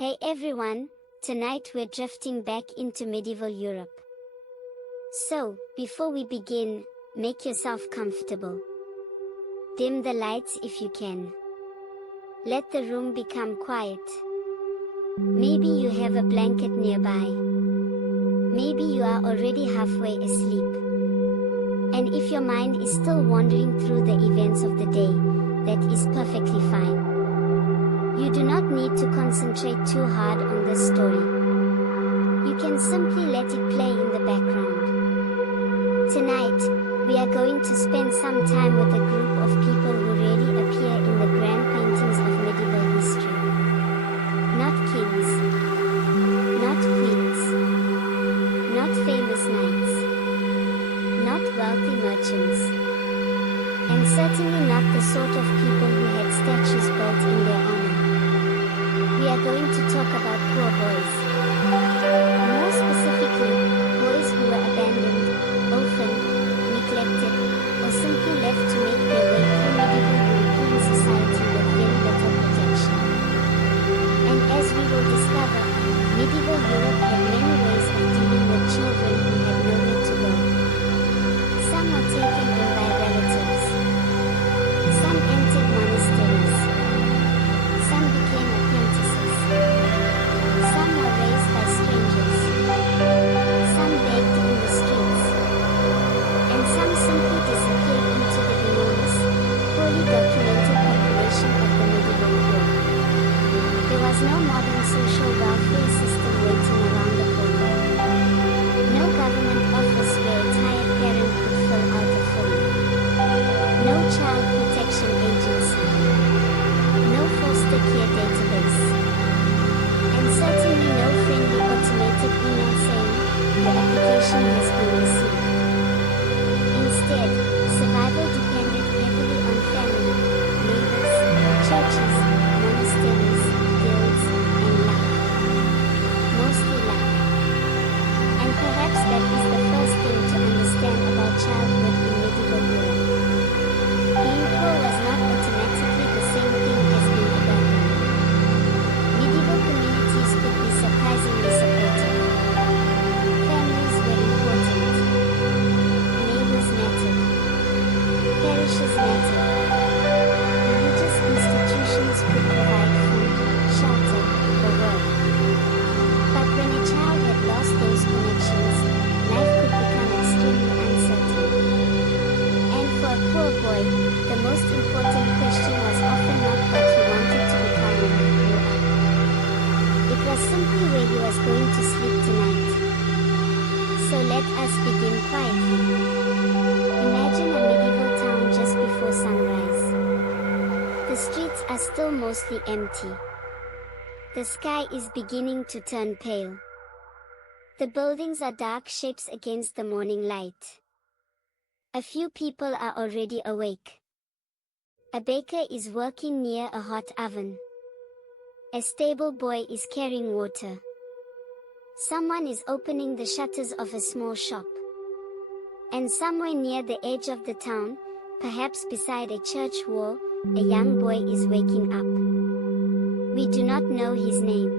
Hey everyone, tonight we're drifting back into medieval Europe. So, before we begin, make yourself comfortable. Dim the lights if you can. Let the room become quiet. Maybe you have a blanket nearby. Maybe you are already halfway asleep. And if your mind is still wandering through the events of the day, that is perfectly fine. You do not need to concentrate too hard on this story. You can simply let it play in the background. Tonight, we are going to spend some time with a group of people who rarely appear in the grand paintings of medieval history. Not kings, not queens, not famous knights, not wealthy merchants, and certainly not the sort of people who had statues built in their honor. We are going to talk about poor boys. More specifically, boys who were abandoned, orphaned, neglected, or simply left to make their way through medieval European society with very little protection. And as we will discover, medieval Europe had many ways of dealing with children who had nowhere to go. Some were taken in by relatives. Some entered monasteries. Some became apprentices. Some were raised by strangers. Some begged in the streets. And some simply disappeared into the enormous, poorly documented population of the medieval poor. There was no modern social welfare system waiting around the corner. No government office where a tired parent could fill out a form. No child protection agency. No foster care database. And certainly no friendly automated email saying, the application has been received. Instead, survival depended heavily on family, neighbors, churches, monasteries, guilds, and luck. Mostly luck. And perhaps that is the first thing to understand about childhood in medieval Europe. Being poor was not automatically the same thing as being abandoned. Medieval communities could be surprisingly supportive. Families were important. Neighbors mattered. Parishes mattered. Religious institutions could provide food, shelter, or work. But when a child had lost those connections, life could become extremely uncertain. And for a poor boy, the most important question was often not what he wanted to become when he grew up. It was simply where he was going to sleep tonight. So let us begin quietly. Imagine a medieval town just before sunrise. The streets are still mostly empty. The sky is beginning to turn pale. The buildings are dark shapes against the morning light. A few people are already awake. A baker is working near a hot oven. A stable boy is carrying water. Someone is opening the shutters of a small shop. And somewhere near the edge of the town, perhaps beside a church wall, a young boy is waking up. We do not know his name.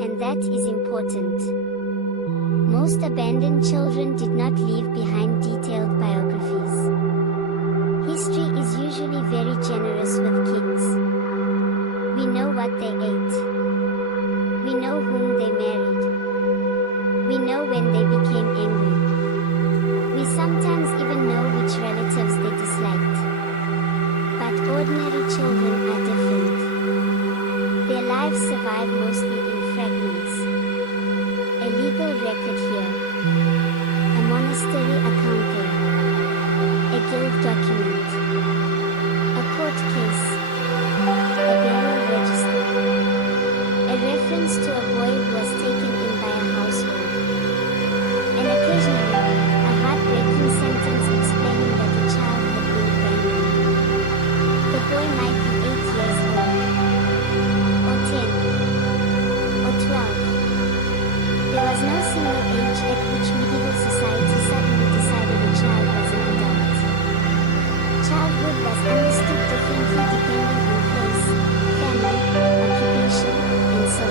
And that is important. Most abandoned children did not leave behind detailed biographies. History is usually very generous with kings. We know what they ate. We know whom they married. We know when they became angry. We sometimes even know which relatives they disliked. But ordinary children are different. Their lives survive mostly in fragments. A legal record here. A monastery account there. A guild document. A court case. A burial register. A reference to a boy who was taken in by a household. And occasionally, a heartbreaking sentence explaining that the child had been abandoned. The boy might be 8 years old. Or 10. Or 12. There was no single age at which medieval society suddenly decided a child was an adult. Childhood was understood differently depending on place, family, occupation, and so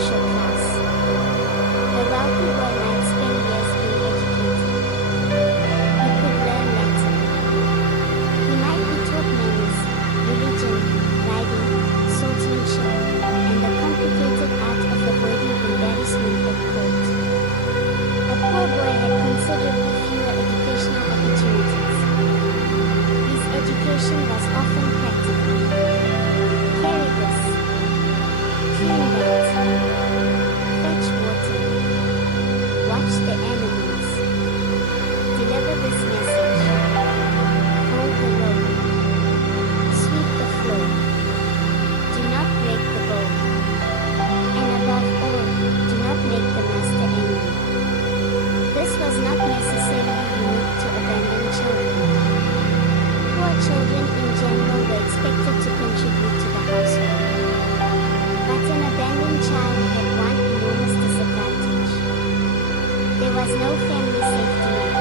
was no family safety net.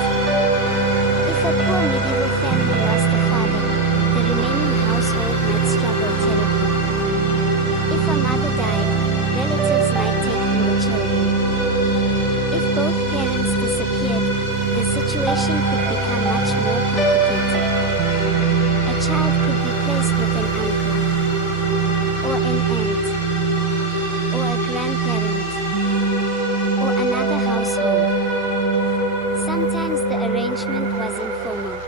If a poor medieval family lost a father, the remaining household might struggle terribly. If a mother died, relatives might take in the children. If both parents disappeared, the situation could become much more complicated. A child could be placed with an uncle, or an aunt, or a grandparent, or another household. Sometimes the arrangement was informal.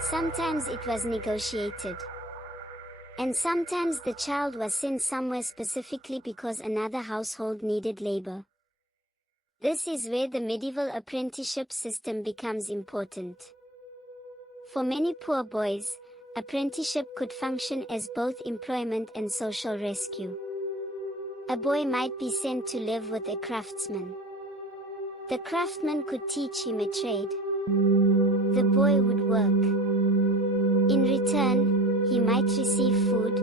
Sometimes it was negotiated. And sometimes the child was sent somewhere specifically because another household needed labor. This is where the medieval apprenticeship system becomes important. For many poor boys, apprenticeship could function as both employment and social rescue. A boy might be sent to live with a craftsman. The craftsman could teach him a trade. The boy would work. In return, he might receive food,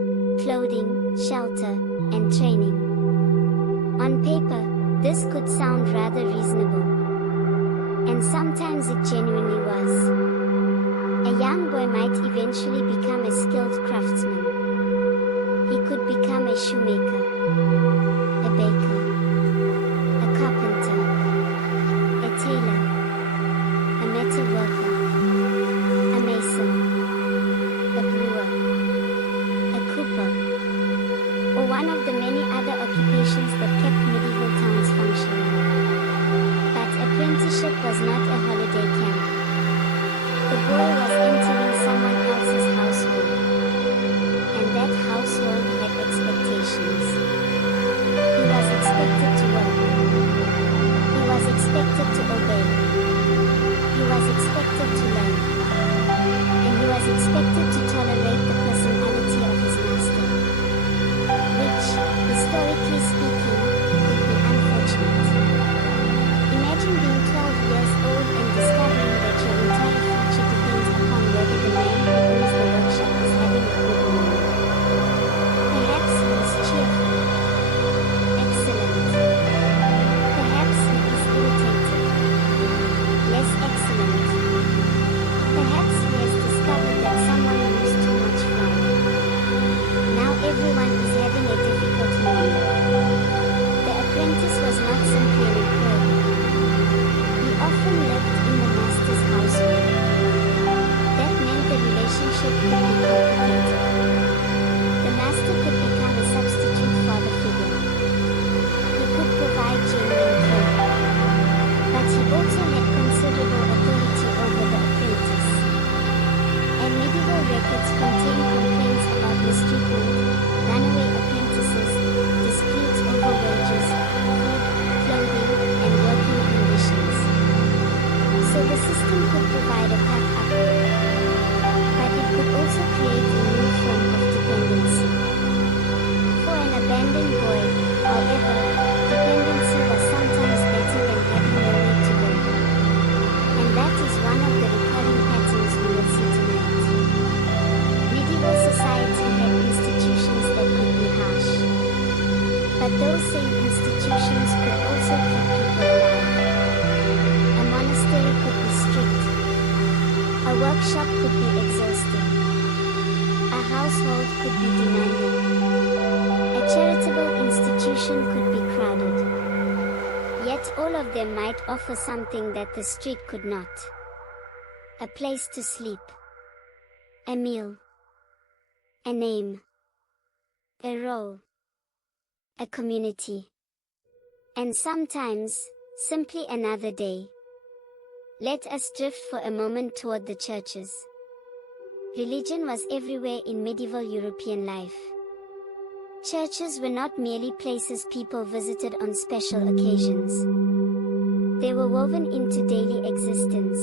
clothing, shelter, and training. On paper, this could sound rather reasonable. And sometimes it genuinely was. A young boy might eventually become a skilled craftsman. He could become a shoemaker, a baker, a carpenter, a tailor, a metal worker, a mason, a brewer, a cooper, or one of the many other occupations that kept medieval towns functioning. But apprenticeship was not a holiday camp. The boy was entering someone else's household, and that household had expectations. He was expected to work. He was expected to obey. He was expected to learn. And he was expected to tolerate the personality of his master. Which, historically speaking, could be unfortunate. Imagine being 12 years old and discovering that your entire future depends upon whether the man who owns the workshop is having a good morning. Perhaps he is cheerful, excellent. Perhaps he is irritated, less excellent. Perhaps he has discovered that someone used too much flour. Now everyone is having a difficult morning. The apprentice was not simply an employee. He often lived in the master's household. That meant the relationship could be complicated. The master could become a substitute father figure. He could provide genuine care. But he also had considerable authority over the apprentice. And medieval records contain complaints about mistreatment, runaway apprentices, disputes over wages, food, clothing, and working conditions. So the system could provide a path upward. But it could also create a new form of dependency. For an abandoned boy, however, dependency was sometimes better than having nowhere to go. And that is one of the recurring patterns we will see tonight. Medieval society had institutions that could be harsh. But those same institutions could also keep people alive. A monastery could be strict. A workshop could be exhausting. A household could be demanding. A charitable institution could be crowded. Yet all of them might offer something that the street could not. A place to sleep. A meal. A name. A role. A community. And sometimes, simply another day. Let us drift for a moment toward the churches. Religion was everywhere in medieval European life. Churches were not merely places people visited on special occasions. They were woven into daily existence.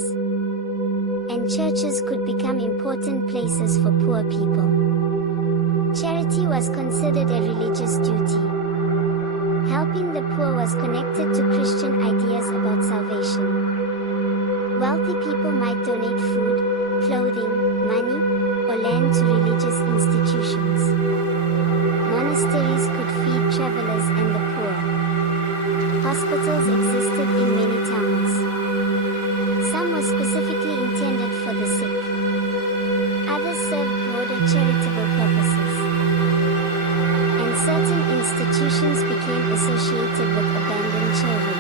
And churches could become important places for poor people. Charity was considered a religious duty. Helping the poor was connected to Christian ideas about salvation. Wealthy people might donate food, clothing, money, or land to religious institutions. Monasteries could feed travelers and the poor. Hospitals existed in many towns. Some were specifically intended for the sick. Others served broader charitable purposes. And certain institutions became associated with abandoned children.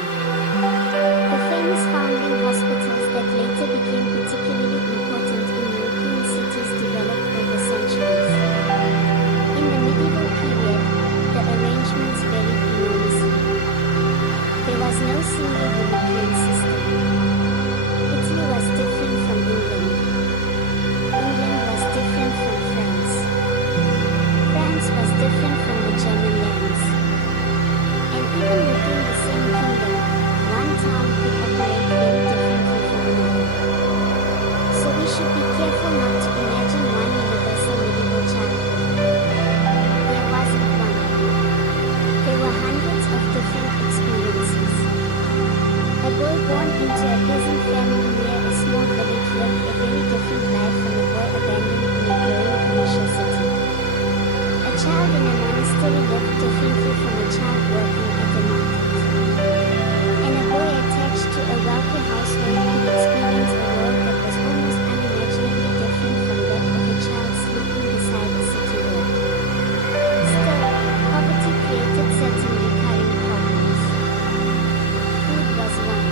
The famous foundling hospitals that later became particularly important in European cities developed over centuries. In the medieval period, the arrangements varied enormously. There was no single European system. Italy was different from England. England was different from France. France was different from the German lands. And even within the same kingdom, one town could operate very differently from another. So we should be careful not to imagine one universal medieval childhood. There wasn't one. There were hundreds of different experiences. A boy born into a peasant family near a small village lived a very different life from a boy abandoned in a growing commercial city. A child in a monastery lived differently from a child working at a market. And a boy attached to a wealthy household could experience a world that was almost unimaginably different from that of a child sleeping beside a city road. Still, poverty created certain recurring problems. Food was one.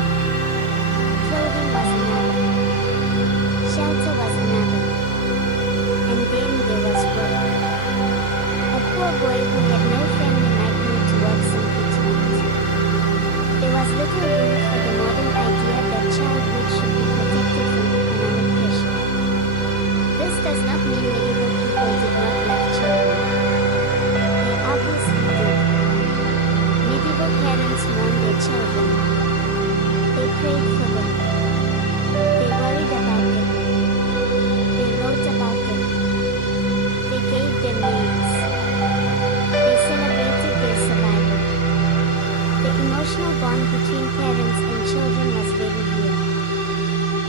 Clothing was another. Shelter was another. And then there was work. A poor boy who had no family might need to work simply to eat. There was little room for the modern idea that childhood should be protected from economic pressure. This does not mean medieval people did not love children. They obviously did. Medieval parents mourned their children. They prayed for them. They worried about them. They wrote about them. They gave them names. They celebrated their survival. The emotional bond between parents and children was very real.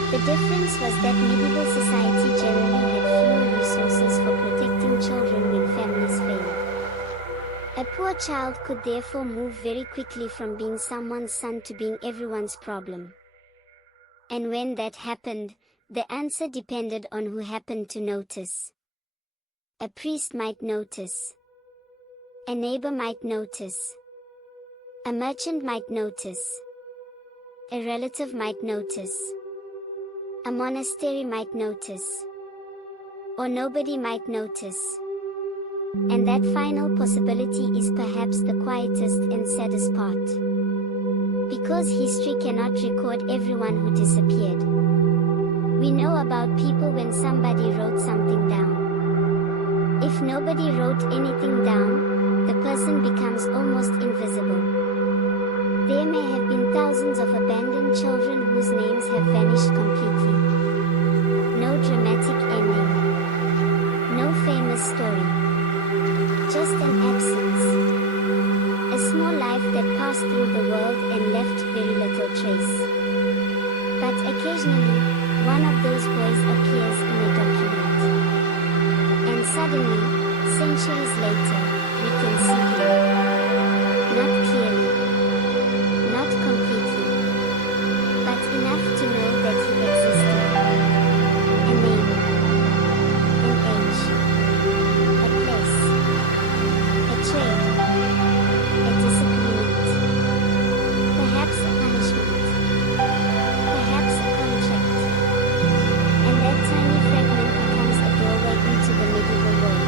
The difference was that medieval society generally had fewer resources for protecting children when families failed. A poor child could therefore move very quickly from being someone's son to being everyone's problem. And when that happened, the answer depended on who happened to notice. A priest might notice. A neighbor might notice. A merchant might notice. A relative might notice. A monastery might notice. Or nobody might notice. And that final possibility is perhaps the quietest and saddest part. Because history cannot record everyone who disappeared. We know about people when somebody wrote something down. If nobody wrote anything down, the person becomes almost invisible. There may have been thousands of abandoned children whose names have vanished completely. No dramatic ending. No famous story. Just an absence. A small life that passed through the world and left very little trace. But occasionally, one of those boys appears in a document. And suddenly, centuries later, we can see him. Not clearly. Not completely. But enough to know that he existed. A name. An age. A place. A trade. A disagreement. Perhaps a punishment. Perhaps a contract. And that tiny fragment becomes a doorway into the medieval world.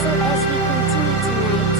So as we continue tonight,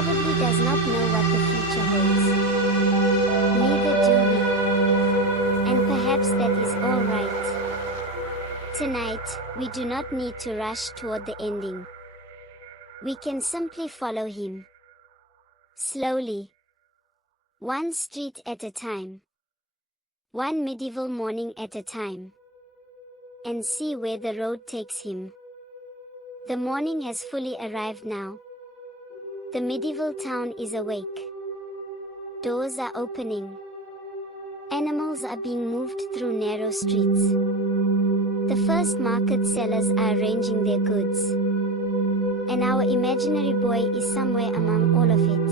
probably does not know what the future holds. Neither do we. And perhaps that is all right. Tonight, we do not need to rush toward the ending. We can simply follow him. Slowly. One street at a time. One medieval morning at a time. And see where the road takes him. The morning has fully arrived now. The medieval town is awake. Doors are opening. Animals are being moved through narrow streets. The first market sellers are arranging their goods. And our imaginary boy is somewhere among all of it.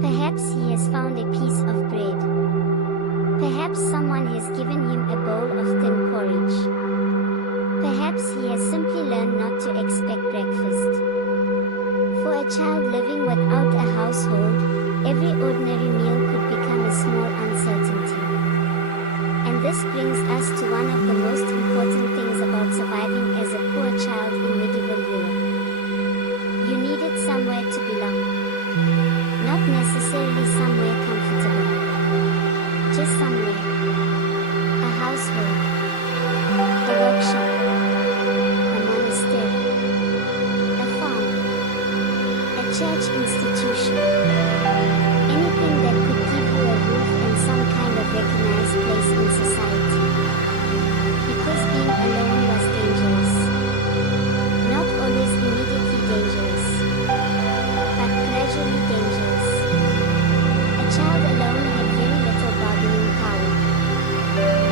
Perhaps he has found a piece of bread. Perhaps someone has given him a bowl of thin porridge. Perhaps he has simply learned not to expect breakfast. For a child living without a household, every ordinary meal could become a small uncertainty. And this brings us to one of the most important things about surviving as a poor child in medieval Europe. You needed somewhere to belong. Not necessarily somewhere comfortable. Just somewhere. A household. A workshop. A monastery. A farm. A church institution. Anything that could give you a roof and some kind of recognized place in society. Because being alone was dangerous. Not always immediately dangerous, but gradually dangerous. A child alone had very little bargaining power.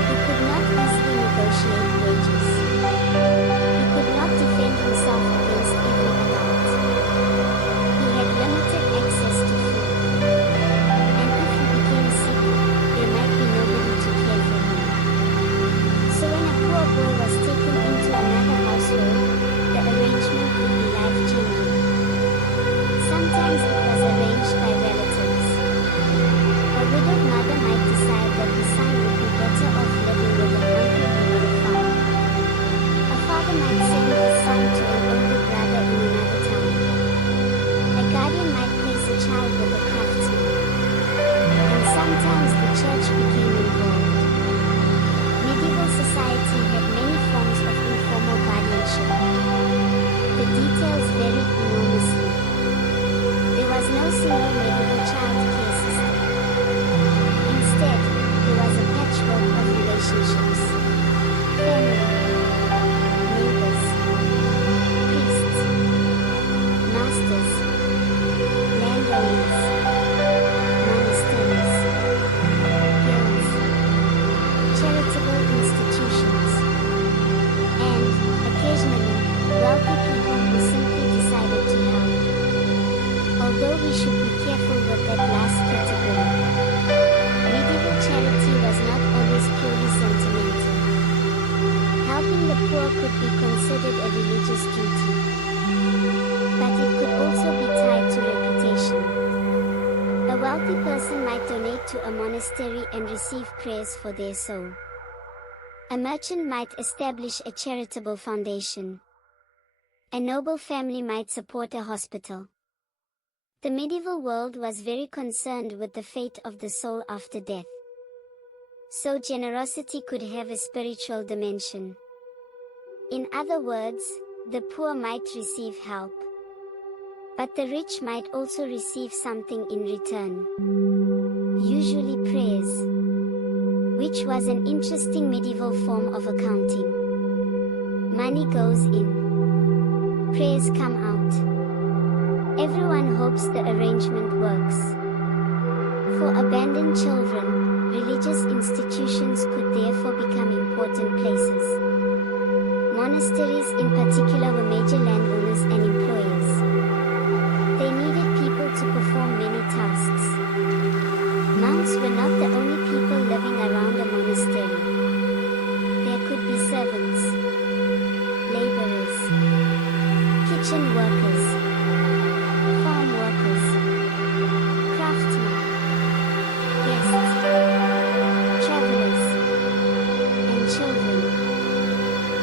He could not easily negotiate wages. He could not defend himself against every adult. He had limited access to food. And if he became sick, there might be nobody to care for him. So when a poor boy was taken into another household, the arrangement could be life-changing. Sometimes it was arranged by relatives. A widowed mother might decide that the son would be better off living with an uncle who had a farm. A father might send his son to an older brother in another town. A guardian might place a child with a craftsman. And sometimes the church became involved. Medieval society had many forms of informal guardianship. The details varied enormously. There was no single medieval child care system. Instead, there was a patchwork of relationships. Family, neighbors, priests, masters, landowners, monasteries, guilds, charitable institutions, and, occasionally, wealthy people who simply decided to help. Although we should be careful with that last category. Medieval charity was not always purely sentimental. Helping the poor could be considered a religious duty. But it could also be tied to reputation. A wealthy person might donate to a monastery and receive prayers for their soul. A merchant might establish a charitable foundation. A noble family might support a hospital. The medieval world was very concerned with the fate of the soul after death. So generosity could have a spiritual dimension. In other words, the poor might receive help. But the rich might also receive something in return. Usually praise. Which was an interesting medieval form of accounting. Money goes in. Prayers come out. Everyone hopes the arrangement works. For abandoned children, religious institutions could therefore become important places. Monasteries in particular were major landowners and employers. They needed people to perform many tasks. Monks were not the only people living around a monastery. There could be servants, laborers, kitchen workers, farm workers, craftsmen, guests, travelers, and children.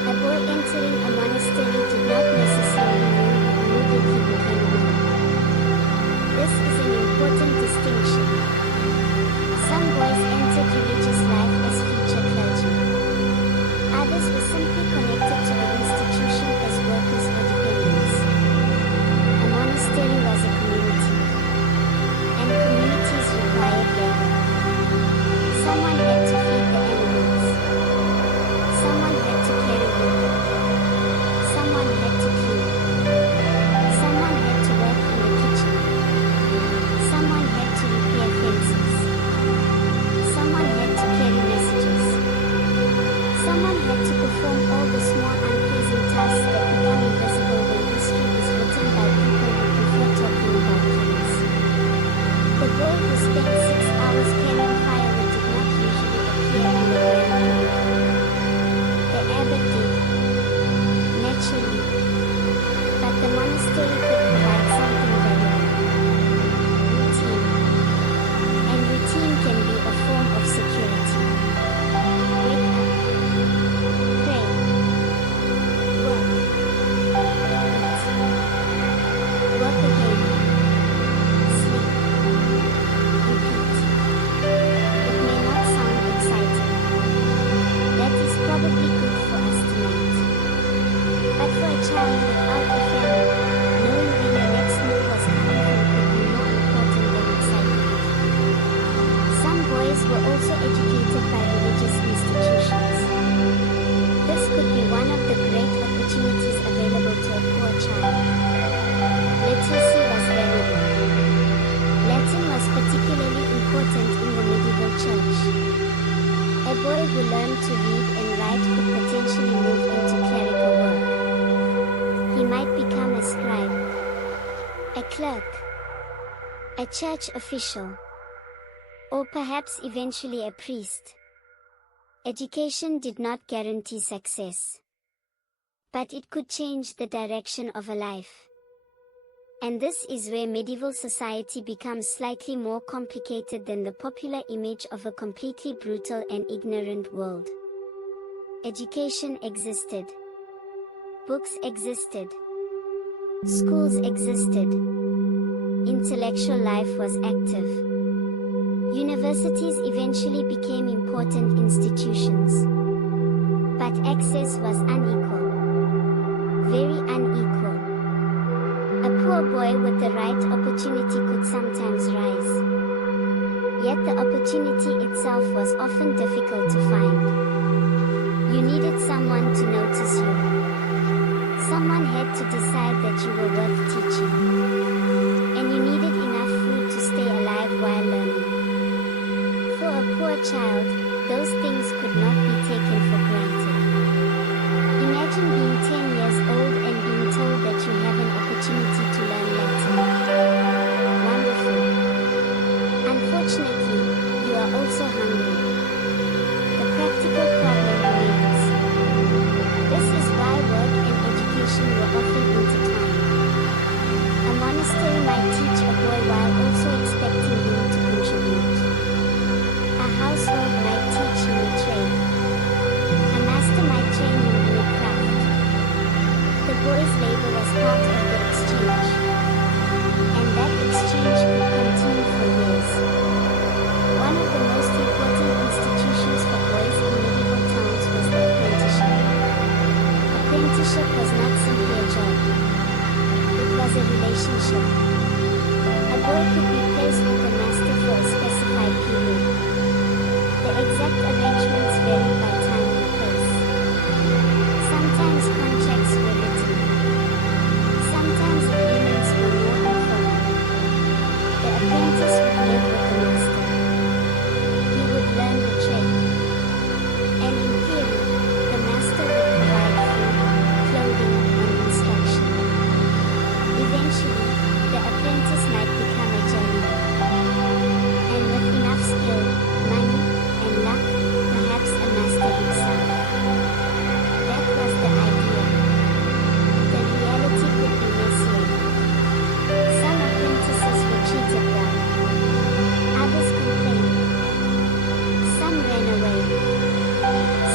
A boy entering a monastery did not necessarily mean he immediately a church official, or perhaps eventually a priest. Education did not guarantee success, but it could change the direction of a life. And this is where medieval society becomes slightly more complicated than the popular image of a completely brutal and ignorant world. Education existed. Books existed. Schools existed. Intellectual life was active. Universities eventually became important institutions. But access was unequal. Very unequal. A poor boy with the right opportunity could sometimes rise. Yet the opportunity itself was often difficult to find. You needed someone to notice you. Someone had to decide that you were worth teaching. And you needed enough food to stay alive while learning. For a poor child, those things could not be taken for granted. Imagine being 10 years old and being told that you have an opportunity to learn Latin. Wonderful. Unfortunately, you are also hungry. The practical problem remains. This is why work and education were often intertwined. A monastery might teach a boy while also expecting him to contribute. A household might teach him a trade. A master might train him in a craft. The boy's labor was part of the exchange. And that exchange could continue for years. One of the most important institutions for boys in medieval towns was the apprenticeship. Apprenticeship was not simply a job. It was a relationship. A boy could be placed with a master for a specified period. The exact arrangements varied by time and place. Sometimes contracts were written. Sometimes agreements were more informal. The apprentice would live with the master. He would learn the trade. And in theory, the master would provide food, clothing, and instruction. Eventually, the apprentice might become a journeyman. And with enough skill, money, and luck, perhaps a master himself. That was the idea. The reality could be messier. Some apprentices were treated well. Others complained. Some ran away.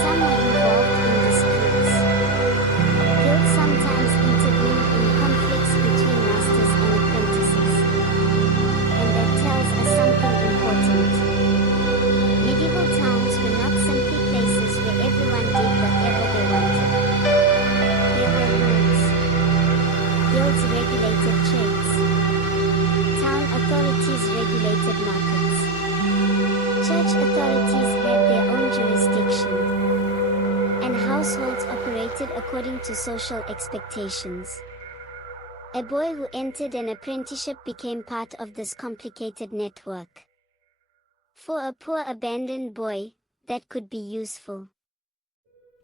Some were involved in disputes. Guilt sometimes intervened in conflicts between masters and apprentices. And that tells us something important. Medieval towns were not simply places where everyone did whatever they wanted. There were rules. Guilds regulated trades. Town authorities regulated markets. Church authorities had their own jurisdiction. And households operated according to social expectations. A boy who entered an apprenticeship became part of this complicated network. For a poor abandoned boy, that could be useful.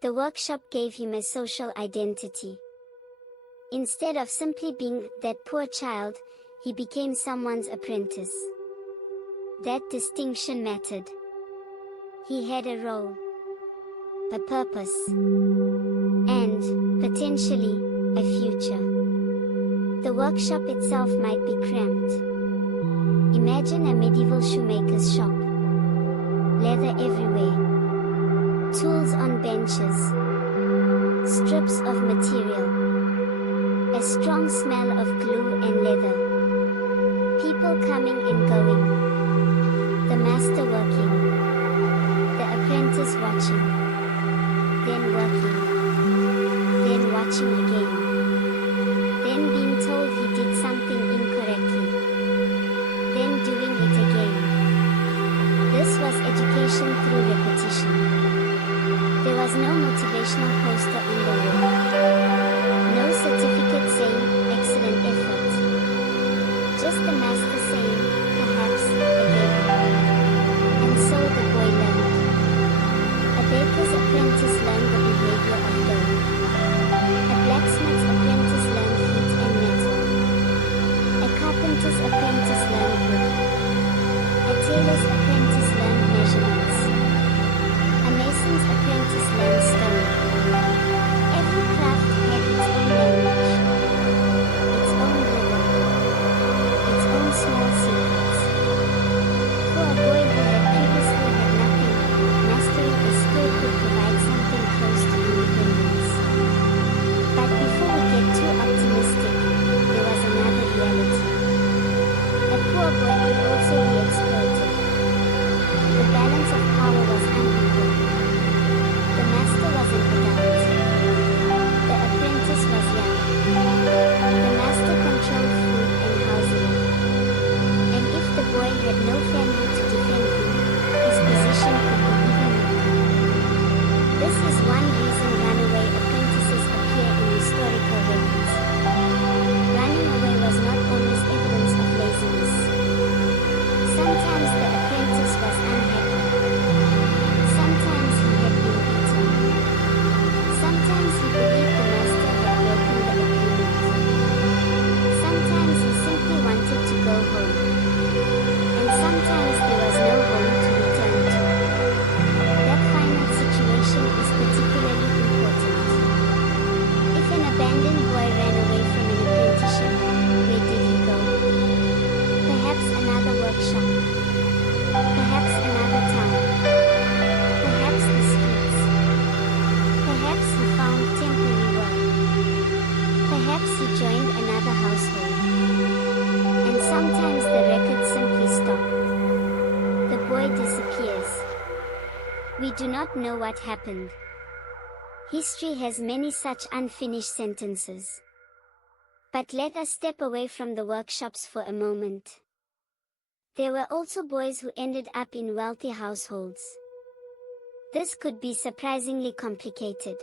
The workshop gave him a social identity. Instead of simply being that poor child, he became someone's apprentice. That distinction mattered. He had a role, a purpose, and, potentially, a future. The workshop itself might be cramped. Imagine a medieval shoemaker's shop. Leather everywhere. Tools on benches. Strips of material. A strong smell of glue and leather. People coming and going. The master working. The apprentice watching. Then working. Then watching again. Then being told he did something incorrectly. Then doing it again. This was education through repetition. There was no motivational poster on the wall. No certificate saying, excellent effort. Just the master saying, perhaps, again. And so the boy learned. A baker's apprentice learned the behavior of dough. A blacksmith's apprentice learned heat and metal. A carpenter's apprentice learned wood. do not know what happened. History has many such unfinished sentences. But let us step away from the workshops for a moment. There were also boys who ended up in wealthy households. This could be surprisingly complicated.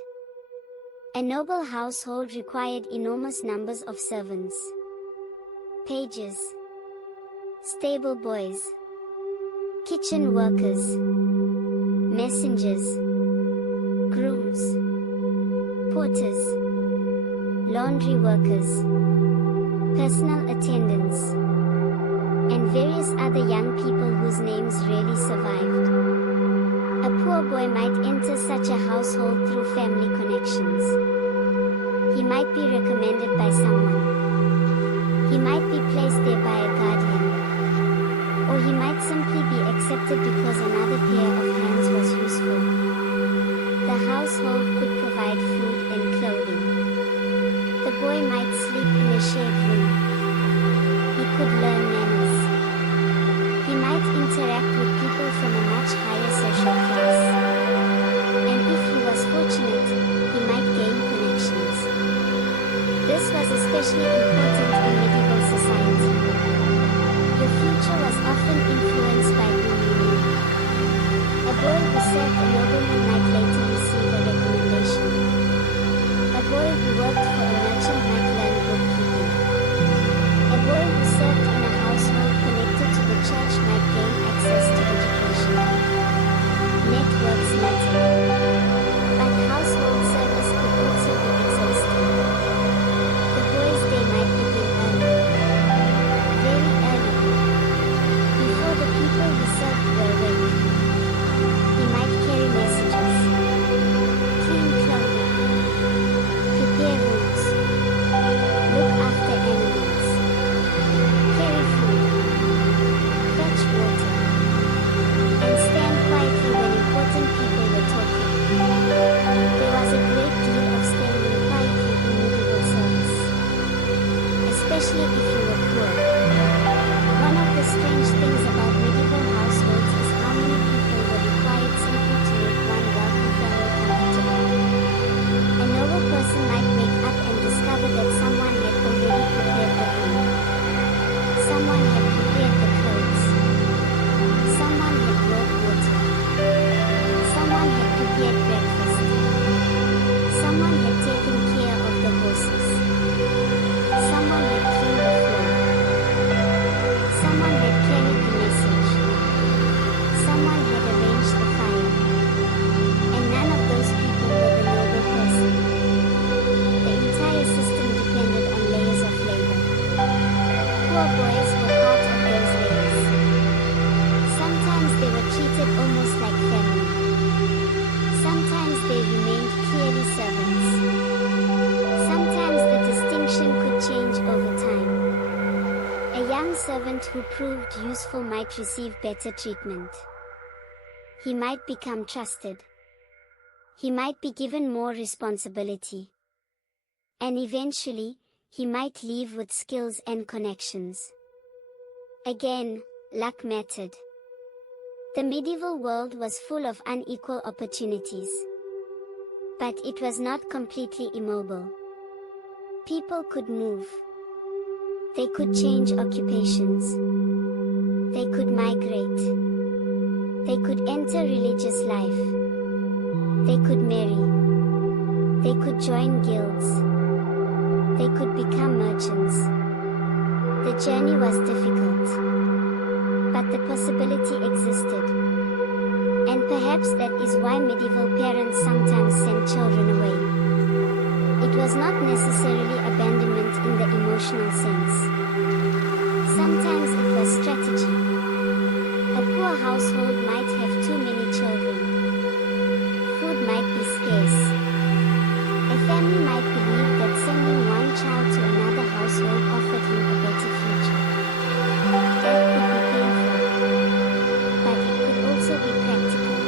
A noble household required enormous numbers of servants. Pages, stable boys, kitchen workers, messengers, grooms, porters, laundry workers, personal attendants, and various other young people whose names rarely survived. A poor boy might enter such a household through family connections. He might be recommended by someone. He might be placed there by a guardian. Or he might simply be accepted because another pair of hands was useful. The household could provide food and clothing. The boy might sleep in a shared room. He could learn manners. He might interact with people from a much higher social class. And if he was fortunate, he might gain connections. This was especially important in medieval society. Your future was often influenced by who you knew. A boy who served a nobleman might later receive a recommendation. A boy who worked for a merchant might learn bookkeeping. A boy who served in a household connected to the church might gain access to education. Networks matter. But household service could also be exhausting. The boy's day might begin early. Very early. Before the people he served were awake. He might carry messages, clean clothing, prepare rooms, look after animals, carry food, fetch water, and stand quietly when important people were talking. There was a great deal of standing quietly in medieval service, especially if you were poor. One of the strange things about medieval households is how many people were required simply to make one wealthy family comfortable. A noble person might wake up and discover that someone had already prepared the room. Someone had prepared the clothes. Someone had brought water. Someone had prepared breakfast. Someone had taken care of the horses. Someone had cleaned the floor. Someone had carried the message. Someone had arranged the fire. And none of those people were the noble person. The entire system depended on layers of labor. Poor boys were part of those layers. Sometimes they were treated almost like family. Sometimes they remained clearly servants. Sometimes the distinction could change over time. A young servant who proved useful might receive better treatment. He might become trusted. He might be given more responsibility. And eventually, he might leave with skills and connections. Again, luck mattered. The medieval world was full of unequal opportunities. But it was not completely immobile. People could move. They could change occupations. They could migrate. They could enter religious life. They could marry. They could join guilds. They could become merchants. The journey was difficult. But the possibility existed. And perhaps that is why medieval parents sometimes sent children away. It was not necessarily abandonment in the emotional sense. Sometimes it was strategy. A poor household might have too many children. Food might be scarce. A family might believe that sending one child to another household offered him a better future. That could be painful. But it could also be practical.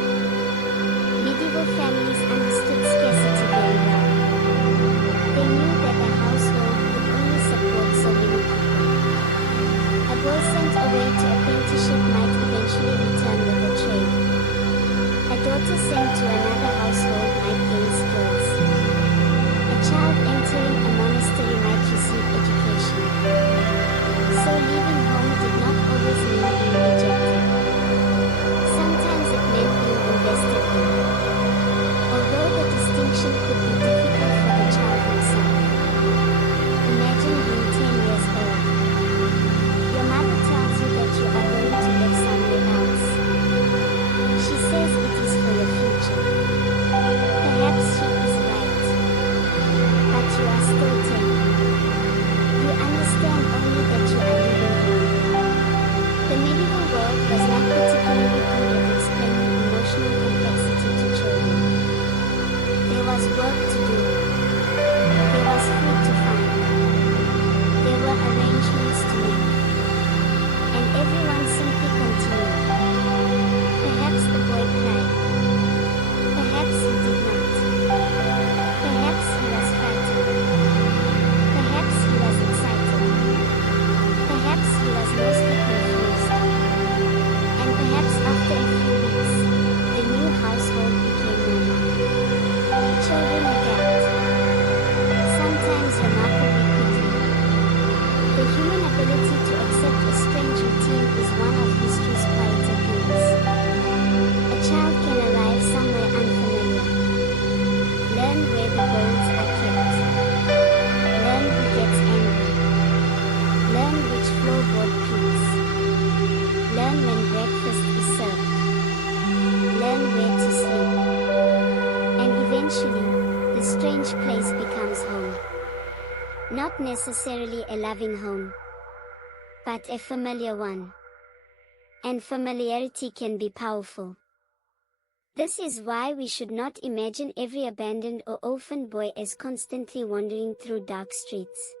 Medieval families understood scarcity very well. They knew that a household could only support so many people. A boy sent away to apprenticeship might eventually return with a trade. A daughter sent to another household might gain skills. A child entering a monastery might receive education. So leaving home did not always mean being rejected. Sometimes it meant being invested in. Although the distinction could be difficult for the child himself. Imagine being 10 years old. Your mother tells you that you are going to live somewhere else. She says it is for your future. Perhaps she is right. But you are still 10. You understand only that you are leaving home. The medieval world was not particularly good at explaining emotional complexity to children. There was work to do. There was food to find. There were arrangements to make. And everyone simply continued. Perhaps the boy cried. Perhaps he did not. Perhaps he was frightened. Perhaps he was excited. Perhaps he was mostly confused. And perhaps after a few weeks, the new household became normal. Children adapt. Sometimes remarkably quickly. The human ability to accept a strange routine is one of history's quieter things. A child can arrive somewhere unfamiliar. Learn where the bones are kept. Learn who gets angry. Learn which floorboard creaks. Learn when breakfast is served. Learn where to sleep. And eventually, the strange place becomes home. Not necessarily a loving home, but a familiar one. And familiarity can be powerful. This is why we should not imagine every abandoned or orphaned boy as constantly wandering through dark streets.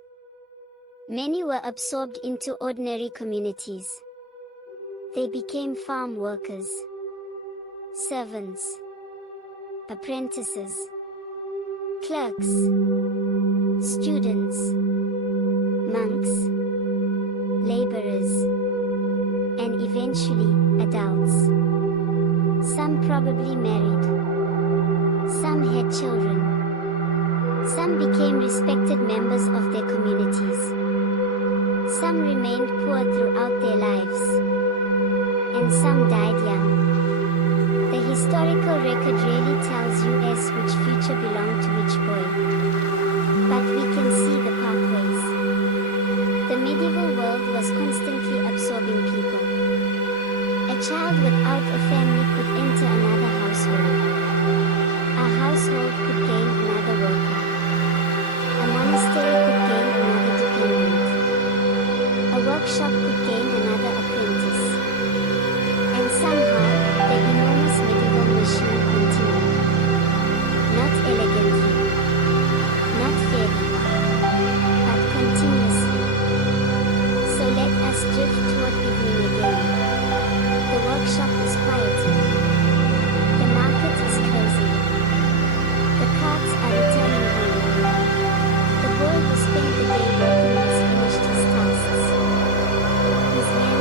Many were absorbed into ordinary communities. They became farm workers, servants, apprentices, clerks, students, monks, laborers, and eventually, adults. Some probably married. Some had children. Some became respected members of their communities. Some remained poor throughout their lives. And some died young. The historical record rarely tells you which future belonged to which boy. But we can see the pathways. The medieval world was constantly absorbing people. A child without a family could enter another household. A household could gain another worker. A monastery could gain another dependent. A workshop could gain another apprentice. And somehow, the enormous medieval machine continued. Not elegantly. Not fairly. But continuously. So let us drift toward evening again. The workshop is quieting. The market is closing. The carts are returning home. The boy who spent the day working has finished his tasks. His hands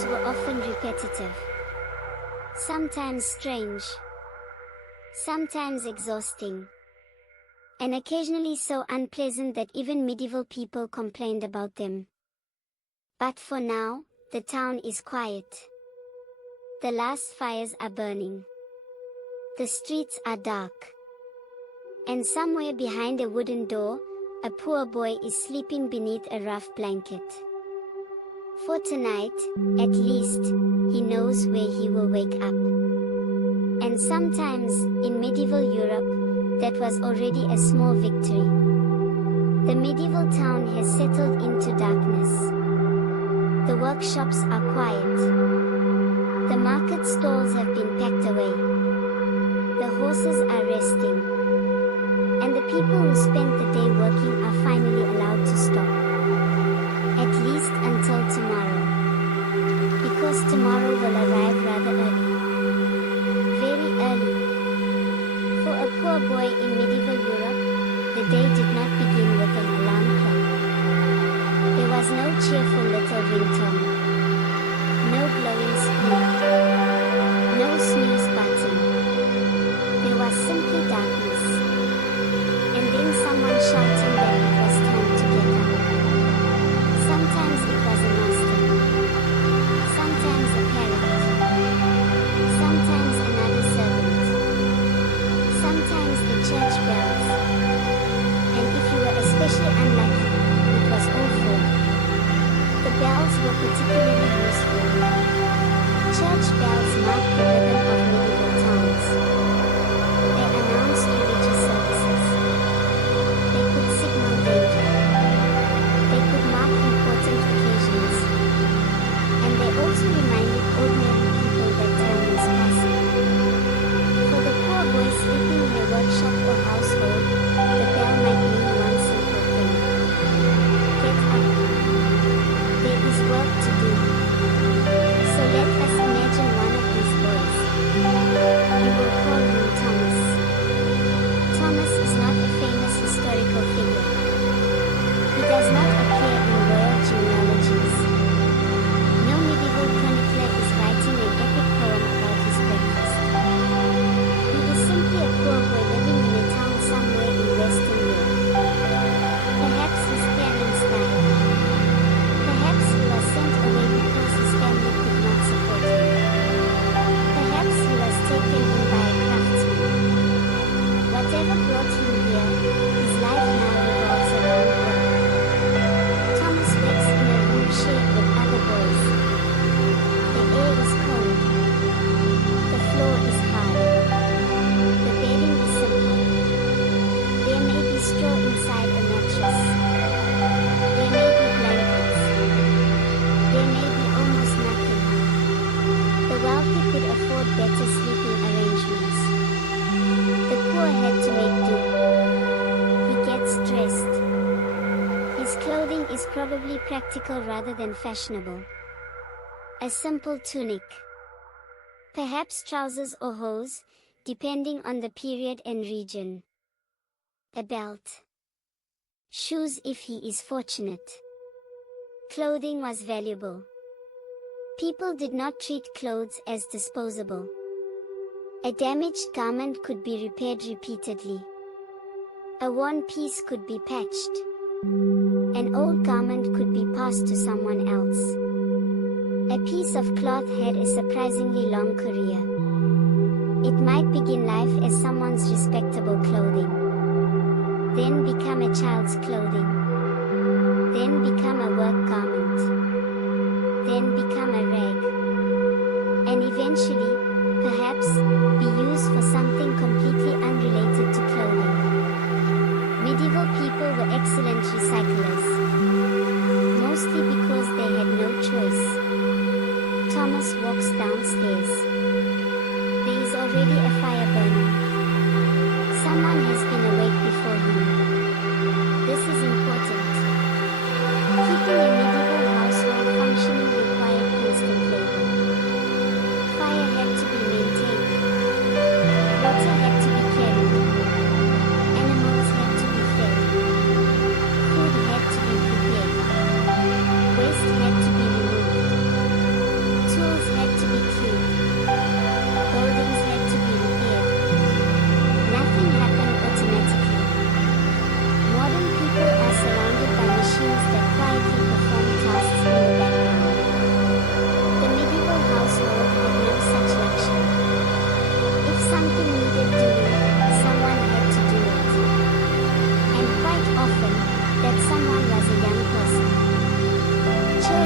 chores were often repetitive, sometimes strange, sometimes exhausting, and occasionally so unpleasant that even medieval people complained about them. But for now, the town is quiet. The last fires are burning. The streets are dark. And somewhere behind a wooden door, a poor boy is sleeping beneath a rough blanket. For tonight, at least, he knows where he will wake up. And sometimes, in medieval Europe, that was already a small victory. The medieval town has settled into darkness. The workshops are quiet. The market stalls have been packed away. The horses are resting. And the people who spent the day working are finally allowed to stop. At least until tomorrow. Because tomorrow will arrive rather early. Very early. For a poor boy in medieval Europe, the day did not begin with an alarm clock. There was no cheerful little ringtone. No glowing screen. No snooze button. There was simply darkness. And then someone shouting that it was time to get up. Sometimes it was a master. Sometimes a parent. Sometimes another servant. Sometimes the church bells. And if you were especially unlucky, it was all four. The bells were particularly useful. Church bells marked the rhythm of medieval towns. They announced religious services. They could signal danger. They could mark important occasions. And they also reminded ordinary people that time was passing. For the poor boy sleeping in a workshop or household, the bell might mean one simple thing. Get up. There is work to do. So let us imagine one of these boys. We will call him Thomas. Thomas is not a famous historical figure. He does not appear in royal genealogies. No medieval chronicler is writing an epic poem about his breakfast. He is simply a poor boy living in a town somewhere in Western Europe. Perhaps his parents died. Perhaps he was sent away because his family could not support him. Perhaps he was taken in by a craftsman. Whatever brought him here, his life now revolves around work. Thomas wakes in a room shared with other boys. The air is cold. The floor is hard. The bedding is simple. There may be straw inside a mattress. There may be blankets. There may be almost nothing. The wealthy could afford better sleeping arrangements. The poor had to make do. He gets dressed. His clothing is probably practical rather than fashionable. A simple tunic. Perhaps trousers or hose, depending on the period and region. A belt. Shoes if he is fortunate. Clothing was valuable. People did not treat clothes as disposable. A damaged garment could be repaired repeatedly. A worn piece could be patched. An old garment could be passed to someone else. A piece of cloth had a surprisingly long career. It might begin life as someone's respectable clothing. Then become a child's clothing. Then become a work garment. Then become a rag. And eventually, perhaps, be used for something completely unrelated to clothing. Medieval people were excellent recyclers. Mostly because they had no choice. Thomas walks downstairs. There is already a fire burning. Someone has been awake before him. This is important. Keeping a medieval household functioning required constant labor. Fire had to be maintained. Water had to be carried. Animals had to be fed. Food had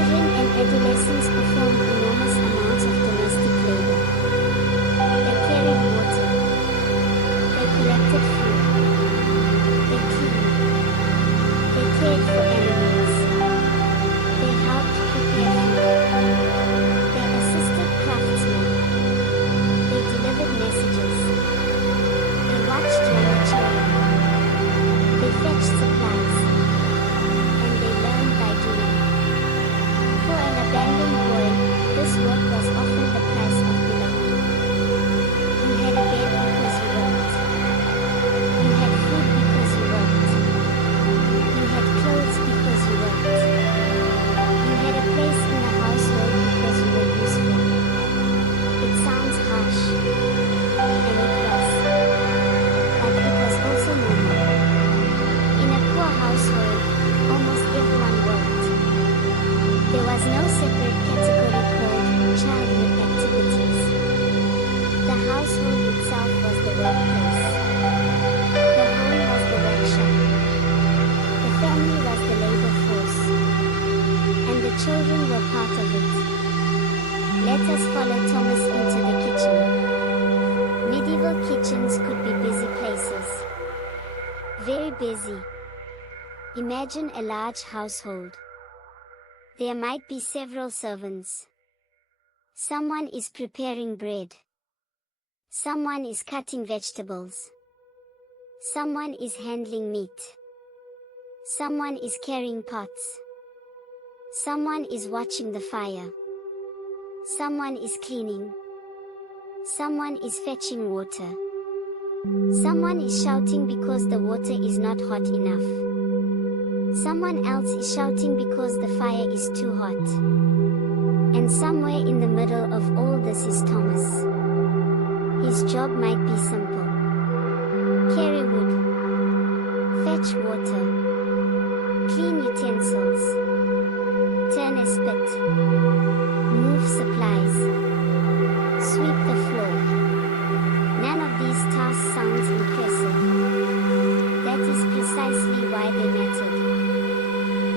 Children and adolescents performed enormous amounts of domestic labor. They carried water. They collected food. They cleaned. They cared for animals. They helped prepare food. They assisted craftsmen. They delivered messages. They watched younger children. They fetched supplies. And they learned by doing. For an abandoned boy, this work was often the price of belonging. You had a bed because you worked. You had food because you worked. You had clothes because you worked. You had a place in the household because you were useful. It sounds harsh. And it was. But it was also normal. In a poor household, almost everyone worked. There was no separate category called childhood activities. The household itself was the workplace. The home was the workshop. The family was the labor force. And the children were part of it. Let us follow Thomas into the kitchen. Medieval kitchens could be busy places. Very busy. Imagine a large household. There might be several servants. Someone is preparing bread. Someone is cutting vegetables. Someone is handling meat. Someone is carrying pots. Someone is watching the fire. Someone is cleaning. Someone is fetching water. Someone is shouting because the water is not hot enough. Someone else is shouting because the fire is too hot. And somewhere in the middle of all this is Thomas. His job might be simple. Carry wood. Fetch water. Clean utensils. Turn a spit. Move supplies. Sweep the floor. None of these tasks sounds impressive. That is precisely why they mattered.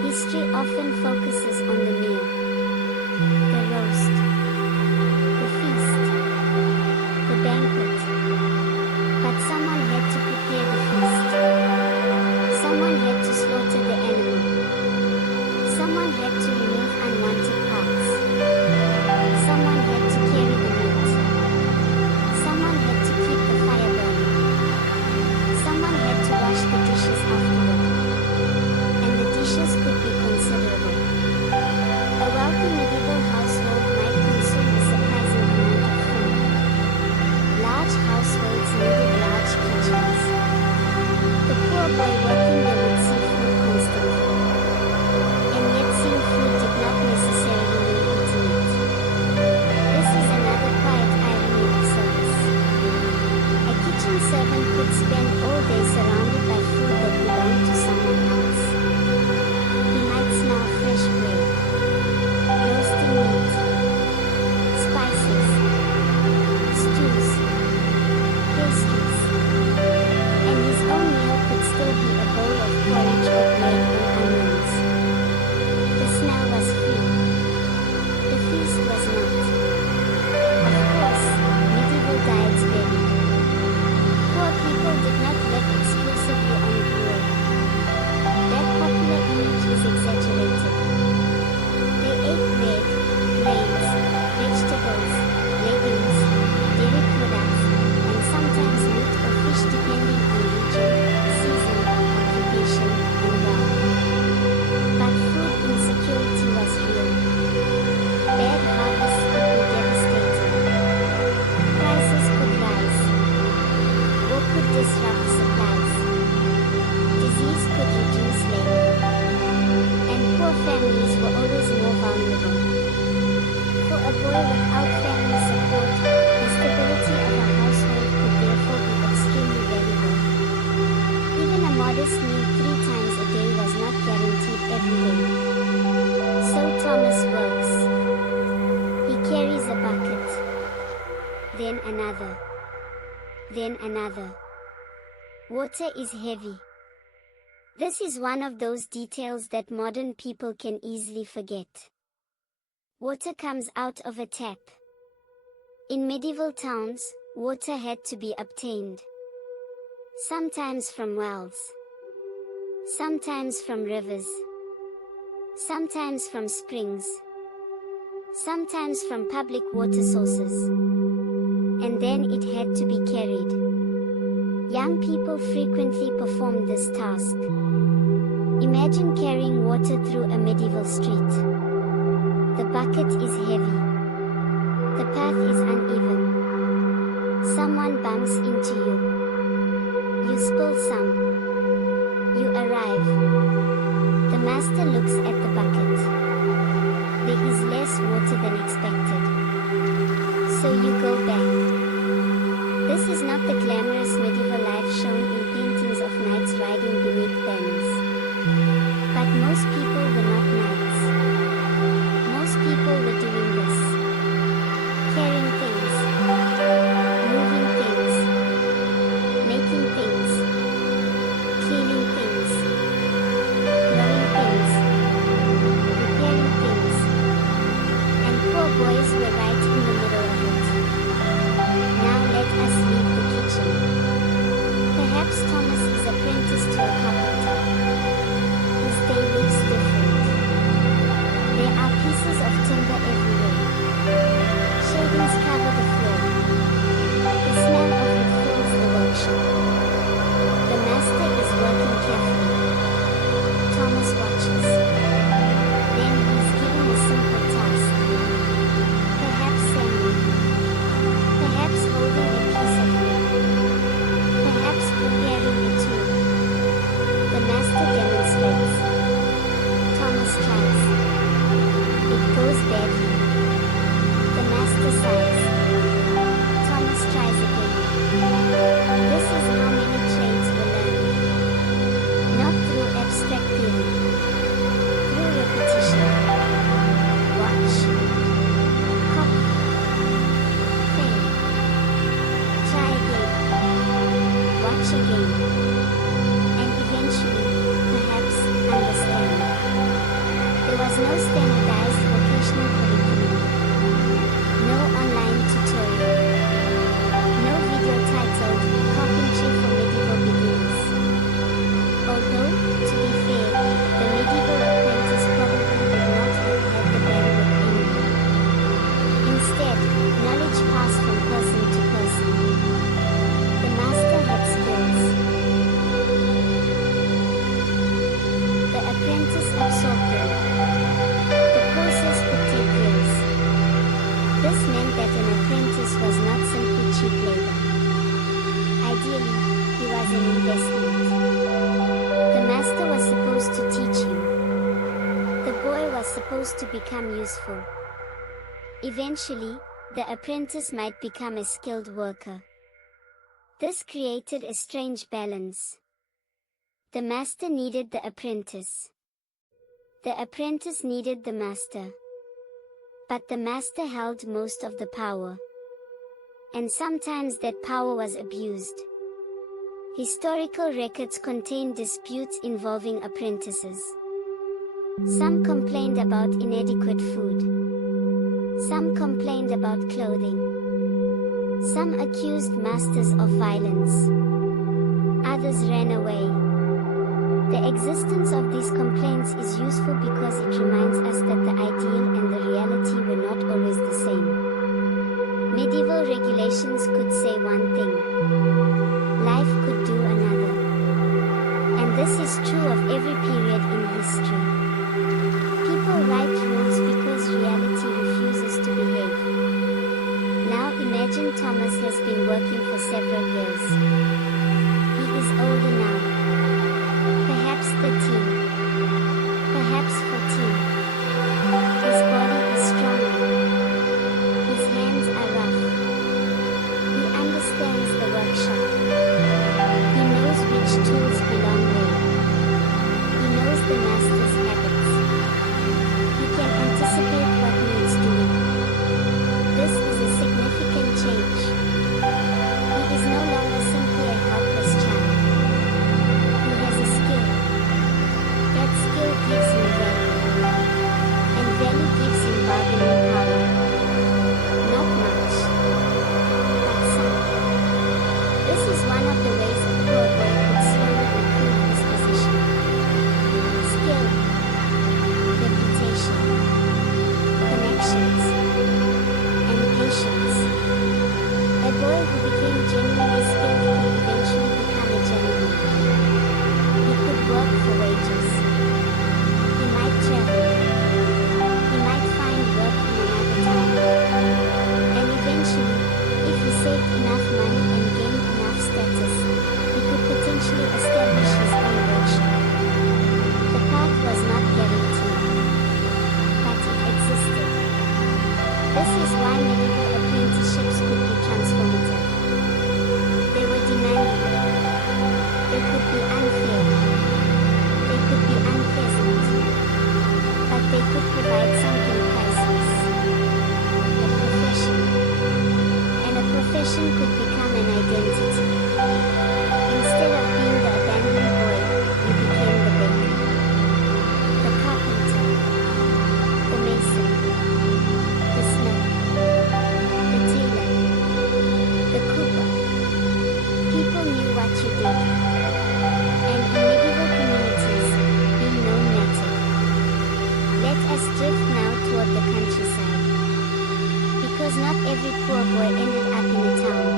History often focuses on the meal, the roast, the feast, the banquet. But someone had to prepare the feast. Someone had to slaughter the animal. Someone had to remove unwanted parts. Someone had to carry the meat. Someone had to keep the fire burning. Someone had to wash the dishes afterward. And the dishes could be considerable. A wealthy medieval household might consume a surprising amount of food. Large households needed large kitchens. The poor boy working there would see food constantly. And yet seeing food did not necessarily mean eating it. This is another quiet irony of service. A kitchen servant could spend all day surrounded by food that belonged to someone else. He might smell fresh bread, roasting meat, spices, stews, pastries, and his own meal could still be a bowl of porridge or bread and onions. The smell was free. The feast was not. Of course, medieval diets varied. Poor people did not live exclusively on gruel. That popular image is exaggerated. They ate bread, grains, vegetables, legumes, dairy products, and sometimes meat or fish depending on region, season, occupation, and wealth. But food insecurity was real. Bad harvests could be devastating. Prices could rise. War could disrupt supplies. Disease could reduce labor. And poor families were always more vulnerable. For a boy without family support, the stability of a household could therefore be extremely valuable. Even a modest meal 3 times a day was not guaranteed every day. So Thomas works. He carries a bucket. Then another. Then another. Water is heavy. This is one of those details that modern people can easily forget. Water comes out of a tap. In medieval towns, water had to be obtained. Sometimes from wells. Sometimes from rivers. Sometimes from springs. Sometimes from public water sources. And then it had to be carried. Young people frequently performed this task. Imagine carrying water through a medieval street. The bucket is heavy. The path is uneven. Someone bumps into you. You spill some. You arrive. The master looks at the bucket. There is less water than expected. So you go back. This is not the glamorous medieval life shown in paintings of knights riding beneath banners. But most people were not knights. Most people were doing this. Carrying things. Moving things. Making things. Cleaning things. Growing things. Repairing things. And poor boys were right in the middle of it. Now let us leave the kitchen. Perhaps Thomas is apprenticed to a carpenter. His day looks different. There are pieces of timber everywhere. Shavings cover the floor. The smell of it fills the workshop. The master is working carefully. Thomas watches. Then he is given a simple task. Perhaps sanding. Perhaps holding a piece of wood. Perhaps preparing a tool. The master demonstrates. Thomas tries. It goes badly. The master sighs. Thomas tries again. This is how many trades were learned. Not through abstract theory. Through repetition. Watch. Copy. Fail. Try again. Watch again. And eventually, perhaps, understand. There was no standardized vocational curriculum. No online tutorial. No video titled, Carpentry for Medieval Beginners. Although, to be fair, the medieval apprentice probably would not have had the bandwidth anyway. Instead, knowledge passed from person to person. The master had skills. The apprentice absorbed them. The process could take years. This meant that an apprentice was not simply cheap labor. Ideally, he was an investment. The master was supposed to teach him. The boy was supposed to become useful. Eventually, the apprentice might become a skilled worker. This created a strange balance. The master needed the apprentice. The apprentice needed the master. But the master held most of the power. And sometimes that power was abused. Historical records contain disputes involving apprentices. Some complained about inadequate food. Some complained about clothing. Some accused masters of violence. Others ran away. The existence of these complaints is useful because it reminds us that the ideal and the reality were not always the same. Medieval regulations could say one thing. Life could do another. And this is true of every period in history. People write rules because reality refuses to behave. Now imagine Thomas has been working for several years. He is older now. Perhaps 13. This is why medieval apprenticeships could be transformative. They were demanding. They could be unfair. They could be unpleasant. But they could provide something priceless. A profession. And a profession could become an identity. Instead of being the abandoned boy, you became the baker, the carpenter, the mason, the smith, the tailor, the cooper. People knew what you did. And in medieval communities, being known mattered. Let us drift now toward the countryside. Because not every poor boy ended up in a town.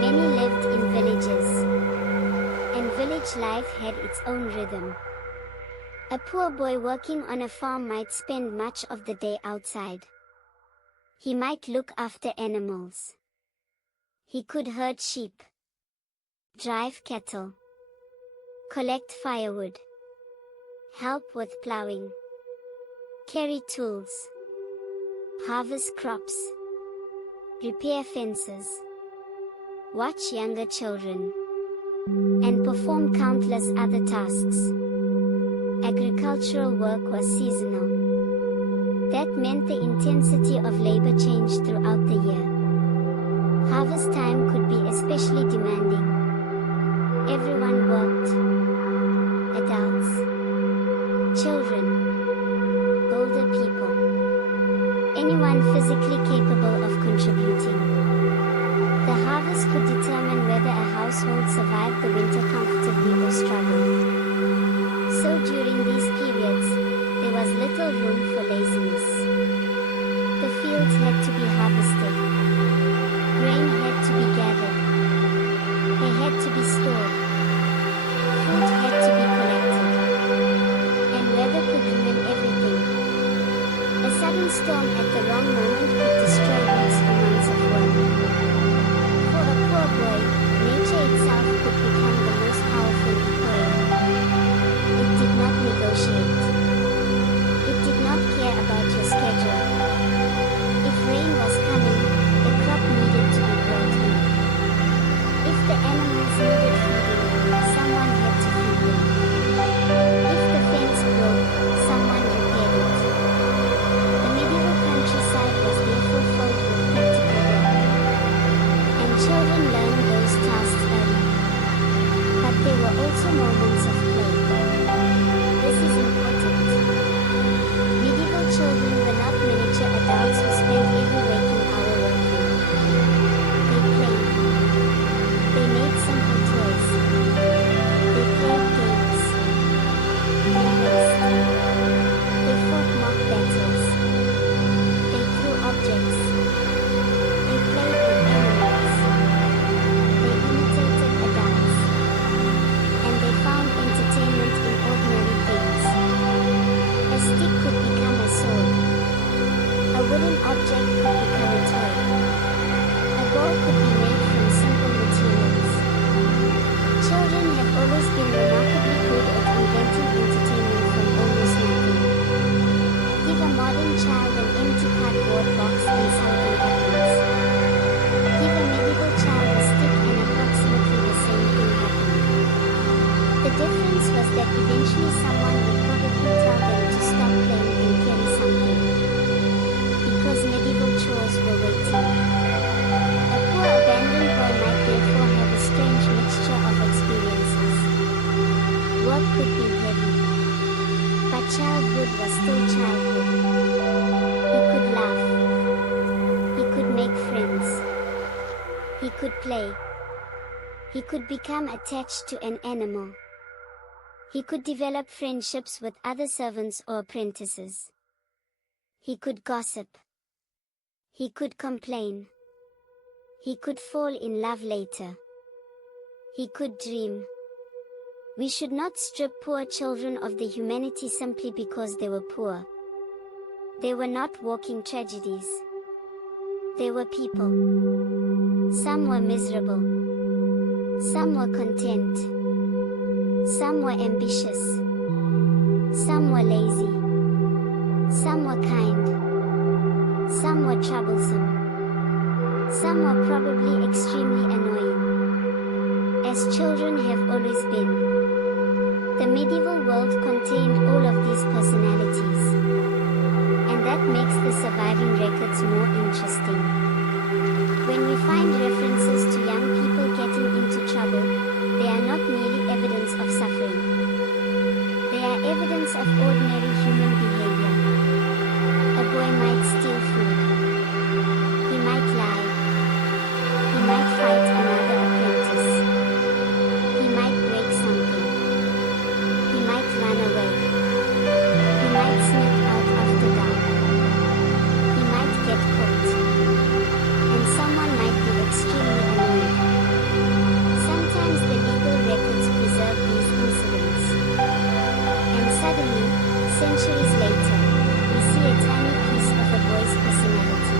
Many lived in villages. And village life had its own rhythm. A poor boy working on a farm might spend much of the day outside. He might look after animals. He could herd sheep, drive cattle, collect firewood, help with plowing, carry tools, harvest crops, repair fences, watch younger children, and perform countless other tasks. Agricultural work was seasonal. That meant the intensity of labor changed throughout the year. Harvest time could be especially demanding. Everyone worked. Adults, children, older people, anyone physically capable of contributing. The harvest could determine whether a household survived the winter comfortably or struggled. So during these periods, there was little room for laziness. The fields had to be harvested. Grain had to be gathered. They had to be stored. Food had to be collected. And weather could ruin everything. A sudden storm at the wrong moment could destroy weeks or months of work. For a poor boy, nature itself could become the most powerful employer. It did not negotiate. It did not care about your schedule. If rain was coming, the crop needed to be brought in. If the animals needed feeding, someone had to feed them. If the fence broke, someone repaired it. The medieval countryside was therefore filled with practical work. And children learned those tasks early. But there were also moments of play. This is important. Medieval children were not miniature adults who spent every waking hour working. They played. They made simple toys. They played games. They raced. They fought mock battles. They threw objects. They played with animals. They imitated adults. And they found entertainment in ordinary things. A stick could become a sword. A wooden object could become a toy. A ball could be made from simple materials. Children have always been remarkably good at inventing entertainment from almost nothing. Give a modern child an empty cardboard box and something happens. Give a medieval child a stick and approximately the same thing happened. The difference was that eventually someone would probably tell them to stop playing and carry something. Because medieval chores were waiting. A poor abandoned boy might therefore have a strange mixture of experiences. Work could be heavy. But childhood was still childhood. He could laugh. He could make friends. He could play. He could become attached to an animal. He could develop friendships with other servants or apprentices. He could gossip. He could complain. He could fall in love later. He could dream. We should not strip poor children of their humanity simply because they were poor. They were not walking tragedies. They were people. Some were miserable. Some were content. Some were ambitious. Some were lazy. Some were kind. Some Some are probably extremely annoying, as children have always been. The medieval world contained all of these personalities, and that makes the surviving records more interesting. When we find references to young people getting into trouble, they are not merely evidence of suffering. They are evidence of ordinary human behavior. A boy might steal food. He might lie. He might fight another apprentice. He might break something. He might run away. He might sneak out after dark. He might get caught. And someone might be extremely annoyed. Sometimes the legal records preserve these incidents. And suddenly, centuries later, we see a tiny piece of a boy's personality.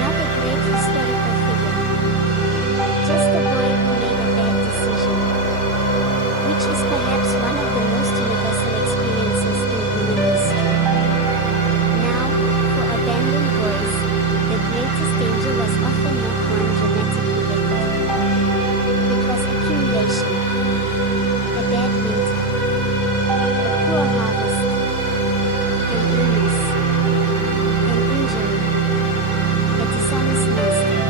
Not a great historical figure. Just a boy who made a bad decision. Which is perhaps one of the most universal experiences in human history. Now, for abandoned boys, the greatest danger was often not one dramatic event. It was accumulation. A bad winter. A poor harvest. An illness. An injury. A dishonest master.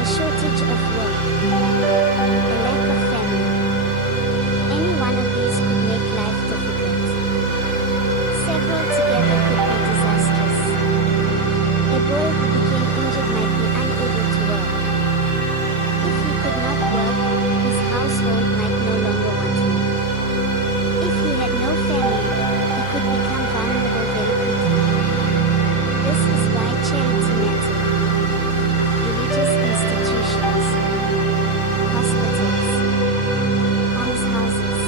A shortage of work. A lack of family. Any one of these could make life difficult. Several together could be disastrous. A boy who became injured might be unable to work. If he could not work, his household might no longer want him. If he had no family, he could become vulnerable very quickly. This is why charity mattered. Religious institutions, hospitals, almshouses,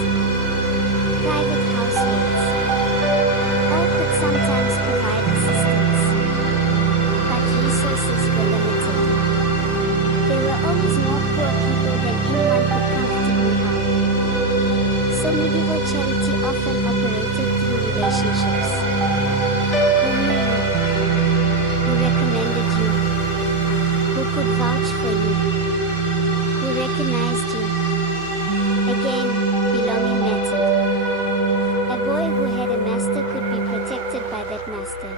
private households, all could sometimes provide assistance. But resources were limited. There were always more poor people than anyone could comfortably help. So medieval charity often operated through relationships. Who knew you? Who recommended you? Who could vouch for you? Who recognized you? Again, belonging mattered. A boy who had a master could be protected by that master.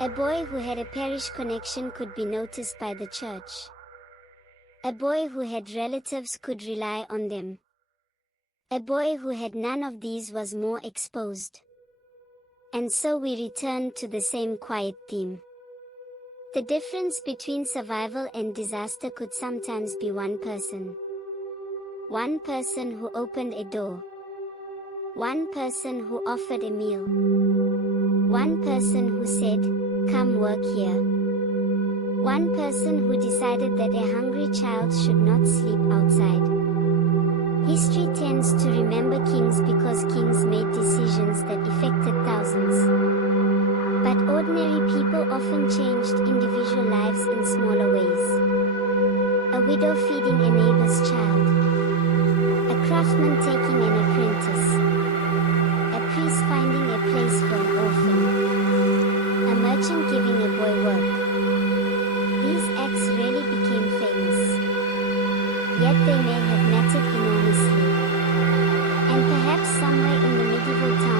A boy who had a parish connection could be noticed by the church. A boy who had relatives could rely on them. A boy who had none of these was more exposed. And so we return to the same quiet theme. The difference between survival and disaster could sometimes be one person. One person who opened a door. One person who offered a meal. One person who said, "Come work here." One person who decided that a hungry child should not sleep outside. History tends to remember kings because kings made decisions that affected thousands. But ordinary people often changed individual lives in smaller ways. A widow feeding a neighbor's child. A craftsman taking an apprentice. A priest finding a place for an orphan. A merchant giving a boy work. These acts rarely became famous. Yet they may have mattered enormously. And perhaps somewhere in the medieval time,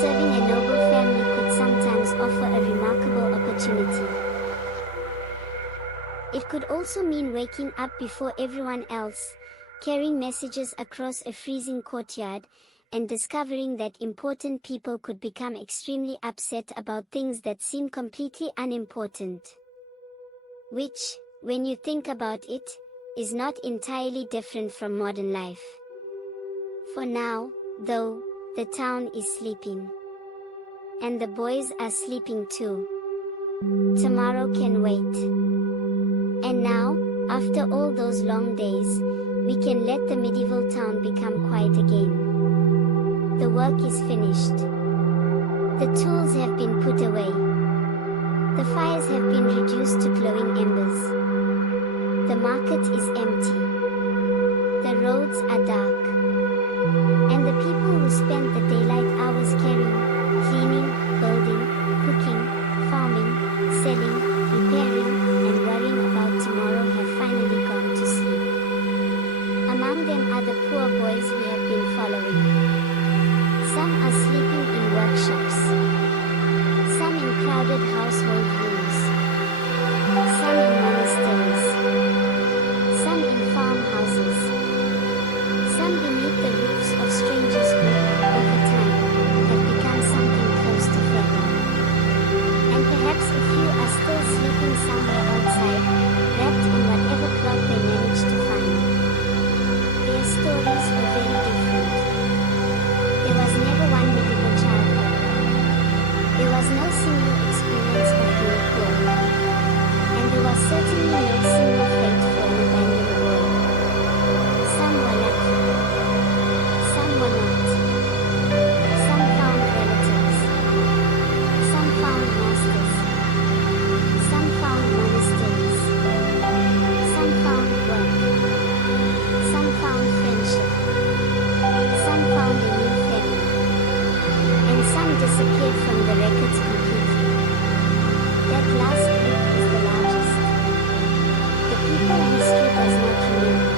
serving a noble family could sometimes offer a remarkable opportunity. It could also mean waking up before everyone else, carrying messages across a freezing courtyard, and discovering that important people could become extremely upset about things that seem completely unimportant. Which, when you think about it, is not entirely different from modern life. For now, though, the town is sleeping. And the boys are sleeping too. Tomorrow can wait. And now, after all those long days, we can let the medieval town become quiet again. The work is finished. The tools have been put away. The fires have been reduced to glowing embers. The market is empty. The roads are dark. And the people who spent the daylight hours caring, cleaning, building, cooking, farming, selling, repairing, and worrying about tomorrow have finally gone to sleep. Among them are the poor boys we have been following. Some are sleeping in workshops. Some in crowded household rooms. Some in monasteries. Some in farmhouses. Some beneath the roofs of strangers who, over time, have become something close to family. And perhaps a few are still sleeping somewhere outside, wrapped in whatever cloth they managed to find. Their stories were very different. There was never one medieval childhood. There was no single experience of being poor. And there was certainly no single fate for an abandoned world. Some were lucky. Some were not. Some found relatives. Some found masters. Some found monasteries. Some found work. Some found friendship. Some found a new family. And some disappeared from the records completely. That last group is the largest. The people history does not remember.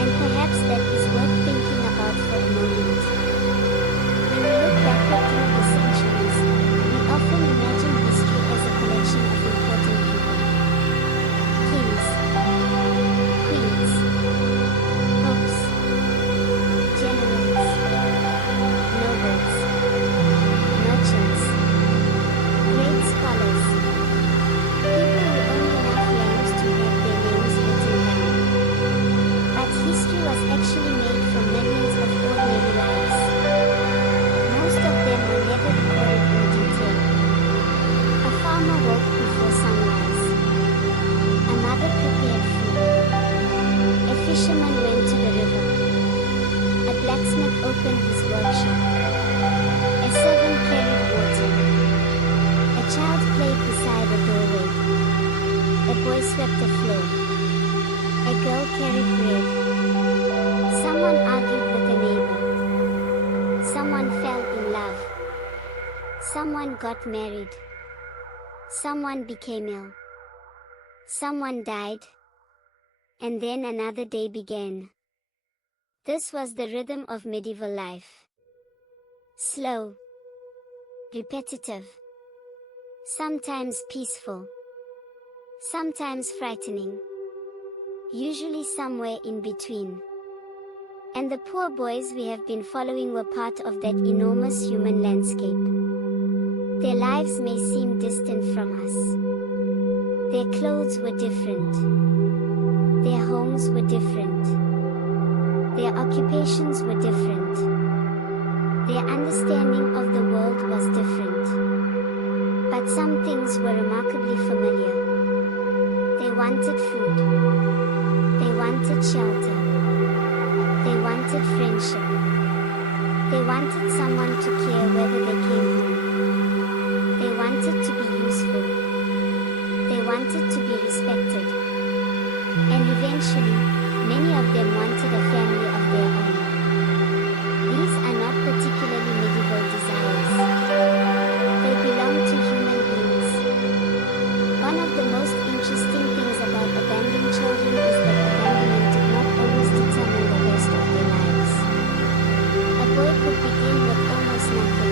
And perhaps that is worth thinking about for a moment. When we look backward through the centuries, we often imagine history as a collection of important people. Kings, queens, popes, generals, nobles, merchants, great scholars, people with only enough lands to have their names written down. But history was actually made from millions of ordinary lives. Most of them were never recorded in detail. A farmer woke before sunrise. A mother prepared food. A fisherman went to the river. A blacksmith opened his workshop. A servant carried water. A child played beside a doorway. A boy swept the floor. A girl carried bread. Someone argued with a neighbor. Someone fell in love. Someone got married. Someone became ill. Someone died. And then another day began. This was the rhythm of medieval life. Slow. Repetitive. Sometimes peaceful. Sometimes frightening. Usually somewhere in between. And the poor boys we have been following were part of that enormous human landscape. Their lives may seem distant from us. Their clothes were different. Their homes were different. Their occupations were different. Their understanding of the world was different. But some things were remarkably familiar. They wanted food. They wanted shelter. They wanted friendship. They wanted someone to care whether they came home. They wanted to be useful. They wanted to be respected. And eventually, many of them wanted a family of their own. These are not particularly medieval desires. They belong to human beings. One of the most interesting things about abandoned children is that abandonment did not always determine the rest of their lives. A boy could begin with almost nothing.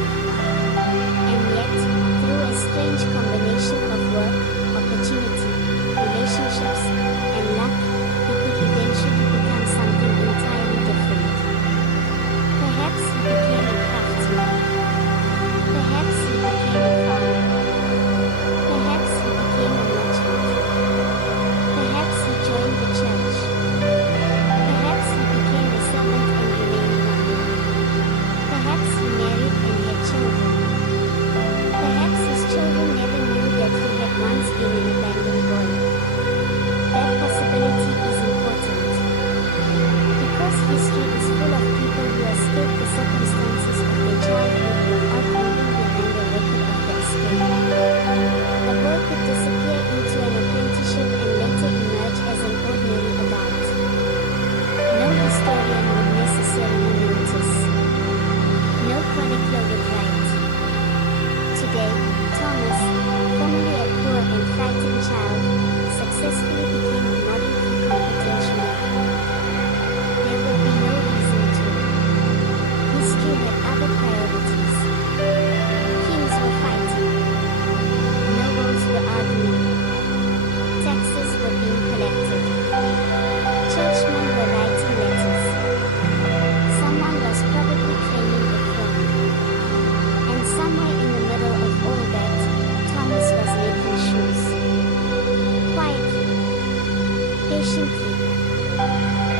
patiently,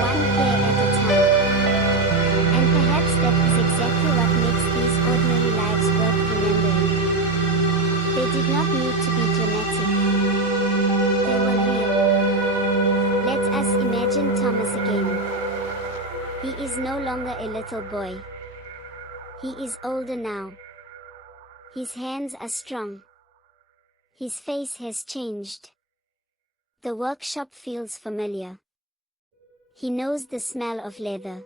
one hair at a time. And perhaps that is exactly what makes these ordinary lives worth remembering. They did not need to be dramatic. They were real. Let us imagine Thomas again. He is no longer a little boy. He is older now. His hands are strong. His face has changed. The workshop feels familiar. He knows the smell of leather.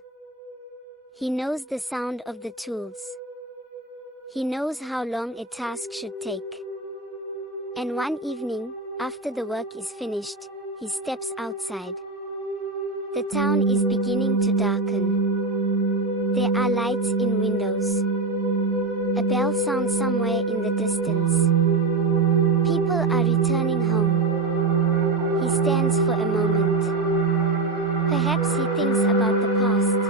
He knows the sound of the tools. He knows how long a task should take. And one evening, after the work is finished, he steps outside. The town is beginning to darken. There are lights in windows. A bell sounds somewhere in the distance. People are returning home. He stands for a moment. Perhaps he thinks about the past.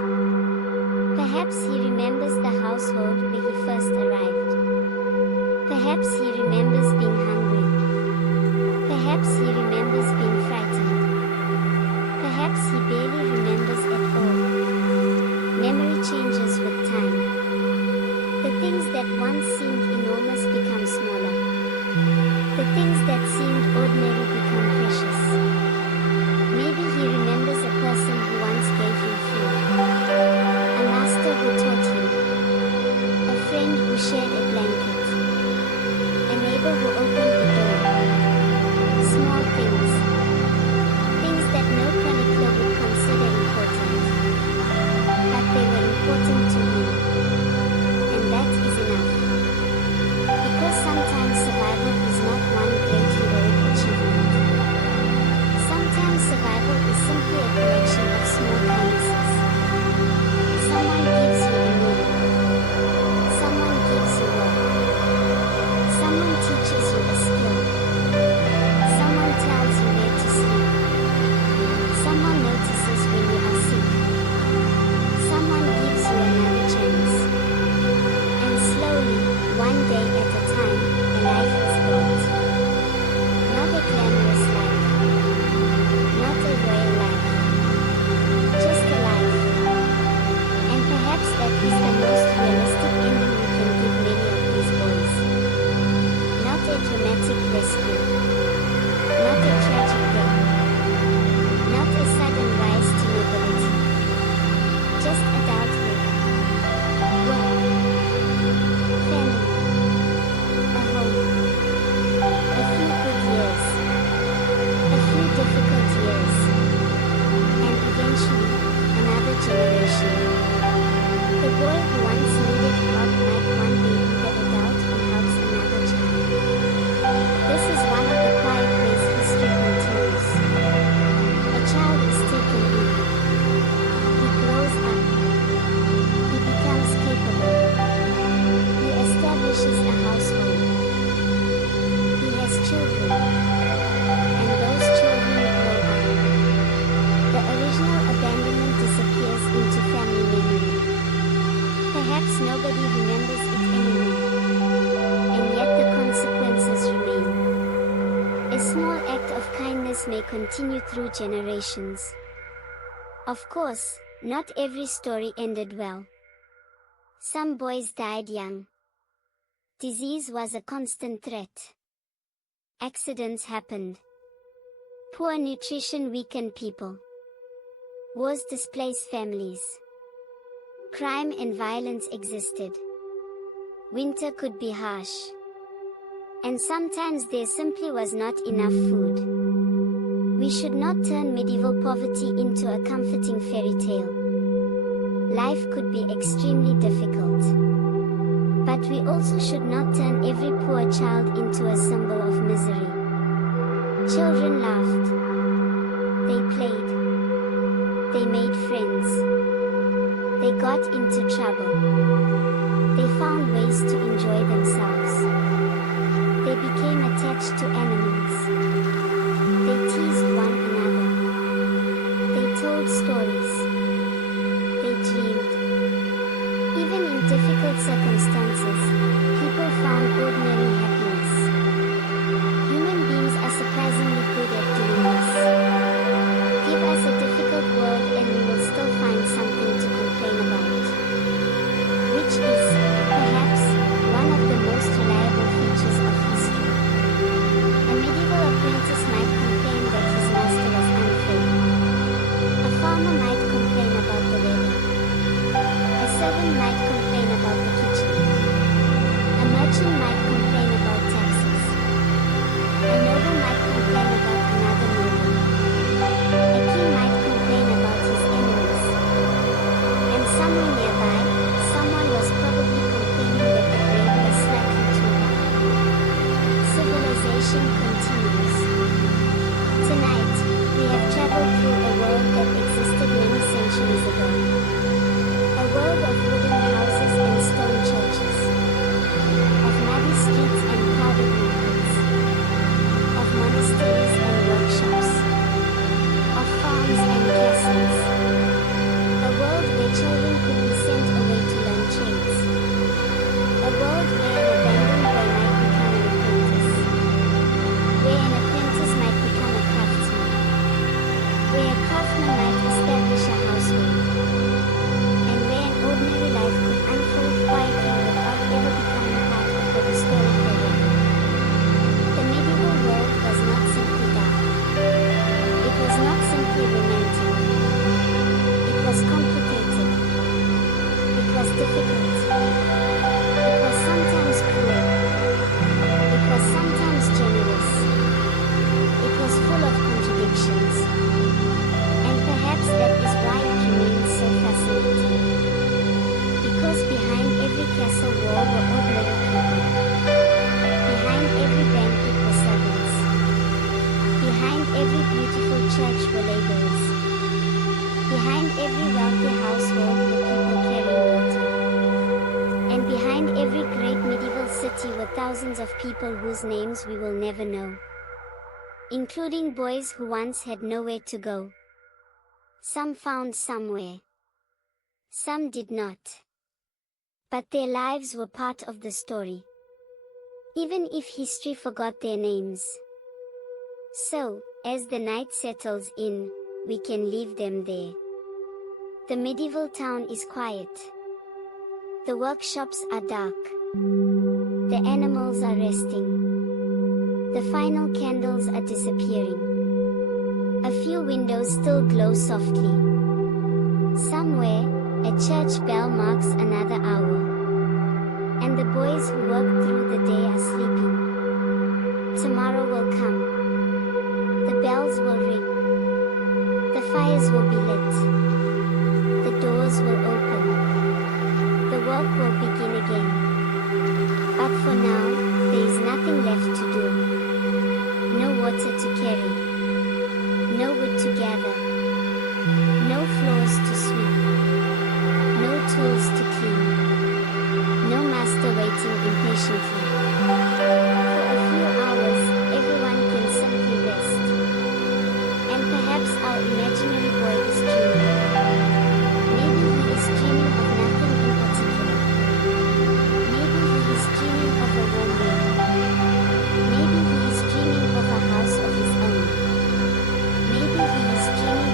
Perhaps he remembers the household where he first arrived. Perhaps he remembers being hungry. Perhaps he remembers being frightened. Perhaps he barely remembers at all. Memory changes with time. The things that once seemed enormous become smaller. The things that seemed ordinary become precious. Maybe he remembers a person who once gave him food. A master who taught him. A friend who shared a blanket. A neighbor who opened the door. Small things. Things that no chronicler would consider important. But they were important to him. And that is enough. Because sometimes survival is not one great heroic achievement. Sometimes survival is simply a collection of small kindnesses. Someone gives you a meal. Someone gives you work. Someone teaches you a skill. Someone tells you where to sleep. Someone notices when you are sick. Someone gives you another chance. And slowly, one day at a time, a life is built. Not a glamorous life. Not a royal life. Just a life. And perhaps that is the most realistic ending we can give many of these boys. Not a dramatic rescue. Not a tragic death. Not a sudden rise to nobility. Just adulthood. Work. Family. A home. A few good years. A few difficult years. And eventually, another generation. The boy who once needed help might one day be the adult who helps another child. This is one of the quiet ways history continues. A child is taken in. He grows up. He becomes capable. He establishes a household. He has children. And those children grow up. The original abandonment disappears into family memory. Perhaps nobody remembers it anymore. And yet the consequences remain. A small act of kindness may continue through generations. Of course, not every story ended well. Some boys died young. Disease was a constant threat. Accidents happened. Poor nutrition weakened people. Wars displaced families. Crime and violence existed. Winter could be harsh. And sometimes there simply was not enough food. We should not turn medieval poverty into a comforting fairy tale. Life could be extremely difficult. But we also should not turn every poor child into a symbol of misery. Children laughed. They played. They made friends. They got into trouble. They found ways to enjoy themselves. They became attached to animals. They teased one another. They told stories. They dreamed. Even in difficult circumstances, people found ordinary happiness. Human beings are surprisingly good at doing this. which is, perhaps, one of the most reliable features of history. A medieval apprentice might complain that his master was unfair. A farmer might complain about the weather. A servant might complain about the kitchen. A merchant might complain about taxes. A noble might complain about another noble. A king might complain about his enemies. And somewhere nearby, someone was probably complaining that the grade was slightly too high. Civilization continues. Tonight, we have traveled through a world that existed many centuries ago. A world of wooden houses and stone churches. Of muddy streets and crowded markets. Of monasteries and workshops. Of farms and castles. A world where children could be sent away to learn trades. A world where an abandoned boy might become an apprentice. Where an apprentice might become a craftsman. Where a craftsman might establish a household. And where an ordinary life could unfold quietly without ever becoming part of the historical record. The medieval world was not simply dark. It was not simply romantic. It was complicated. It was difficult. It was sometimes cruel. It was sometimes generous. It was full of contradictions. And perhaps that is why it remains so fascinating. Because behind every castle wall were ordinary people. Behind every banquet were servants. Behind every beautiful church were laborers. Behind every wealthy household were people carrying water. And behind every great medieval city were thousands of people whose names we will never know. Including boys who once had nowhere to go. Some found somewhere. Some did not. But their lives were part of the story. Even if history forgot their names. So, as the night settles in, we can leave them there. The medieval town is quiet. The workshops are dark. The animals are resting. The final candles are disappearing. A few windows still glow softly. Somewhere, a church bell marks another hour. And the boys who worked through the day are sleeping. Tomorrow will come. The bells will ring. The fires will be lit. The doors will open. The work will begin again. But for now, there is nothing left to do. No water to carry. No wood to gather. No floors to sweep. No tools to clean. No master waiting impatiently. For a few hours, everyone can simply rest. And perhaps our imaginary boy is dreaming. Maybe he is dreaming of nothing in particular. Maybe he is dreaming of a warm room. Maybe he is dreaming of a house of his own. Maybe he is dreaming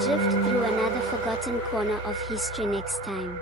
drift through another forgotten corner of history next time.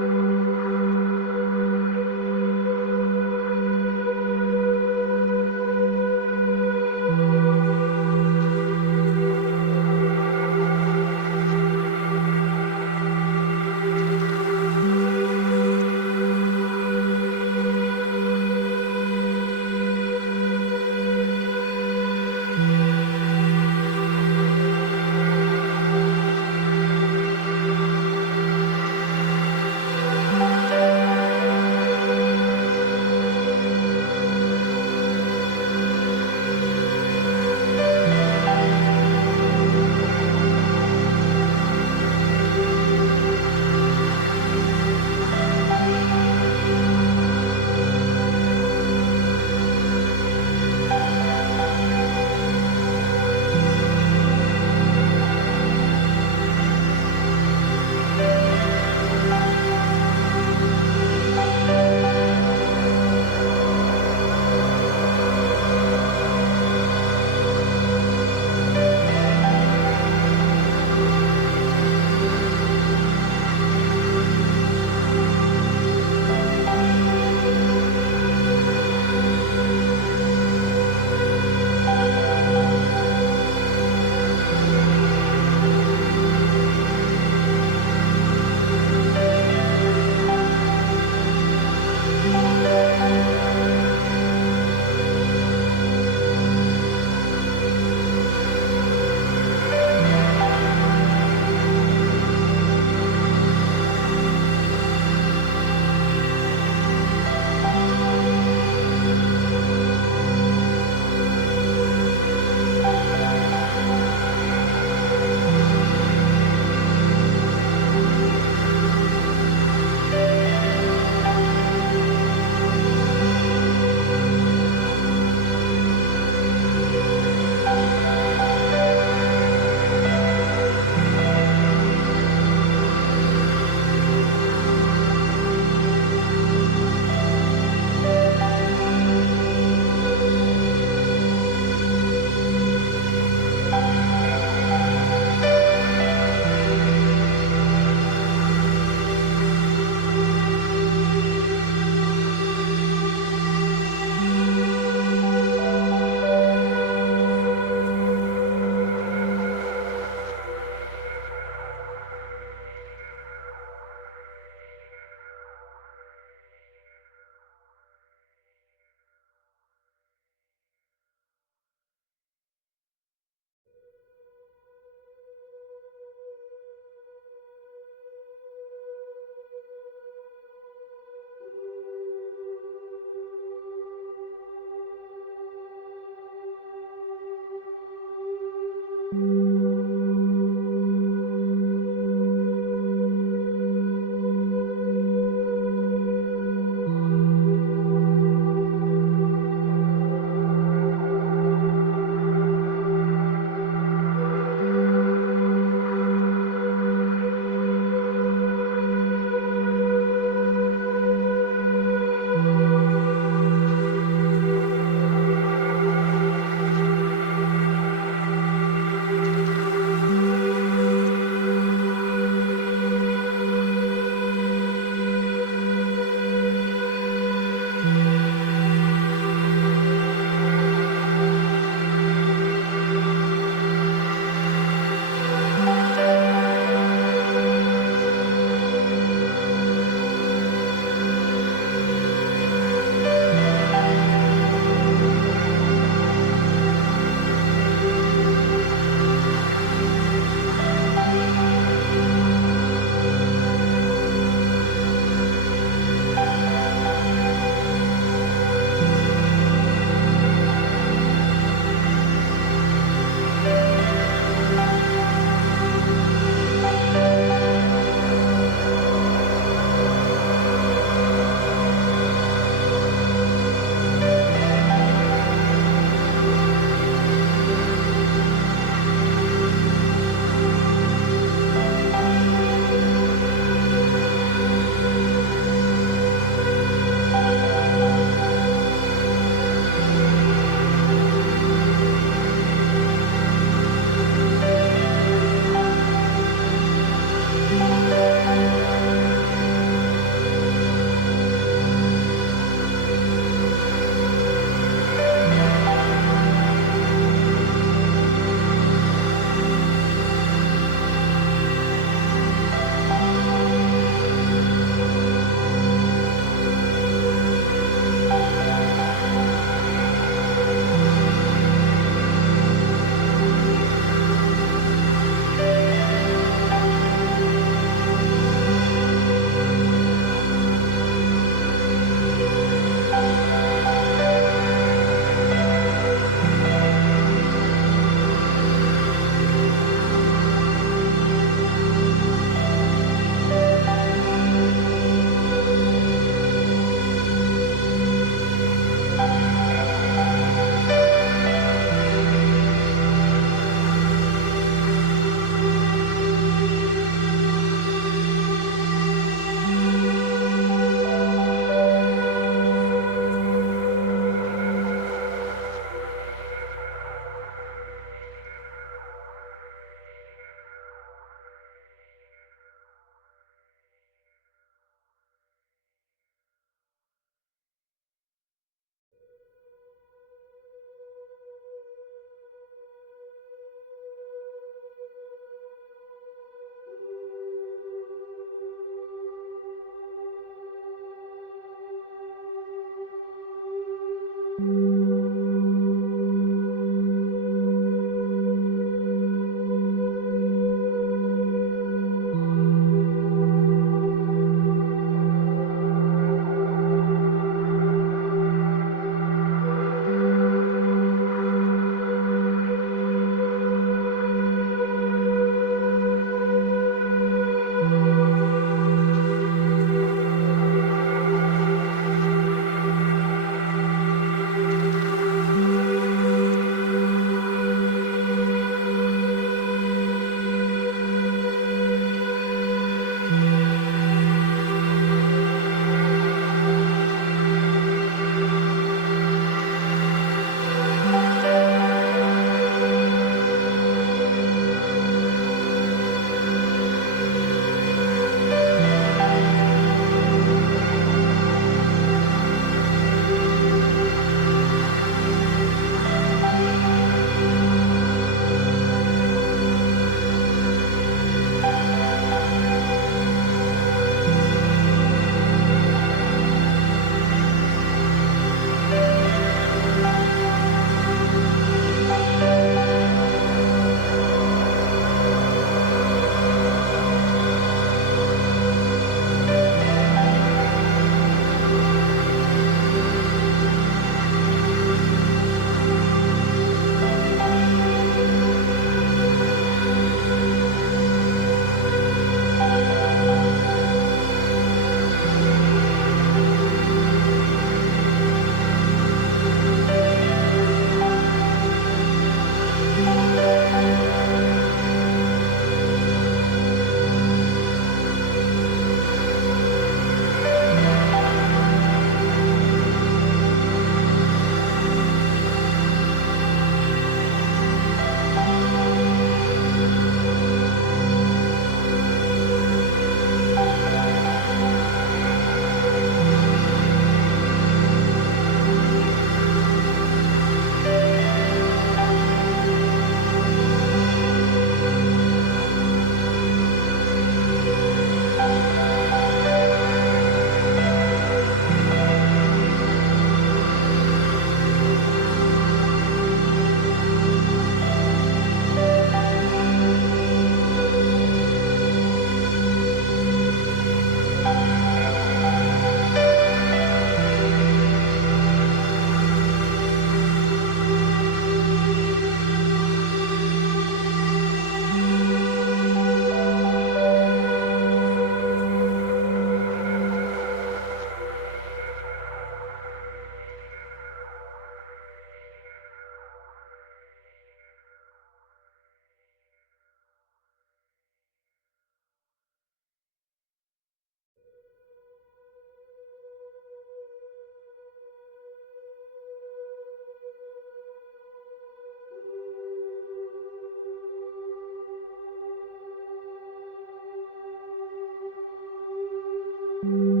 you.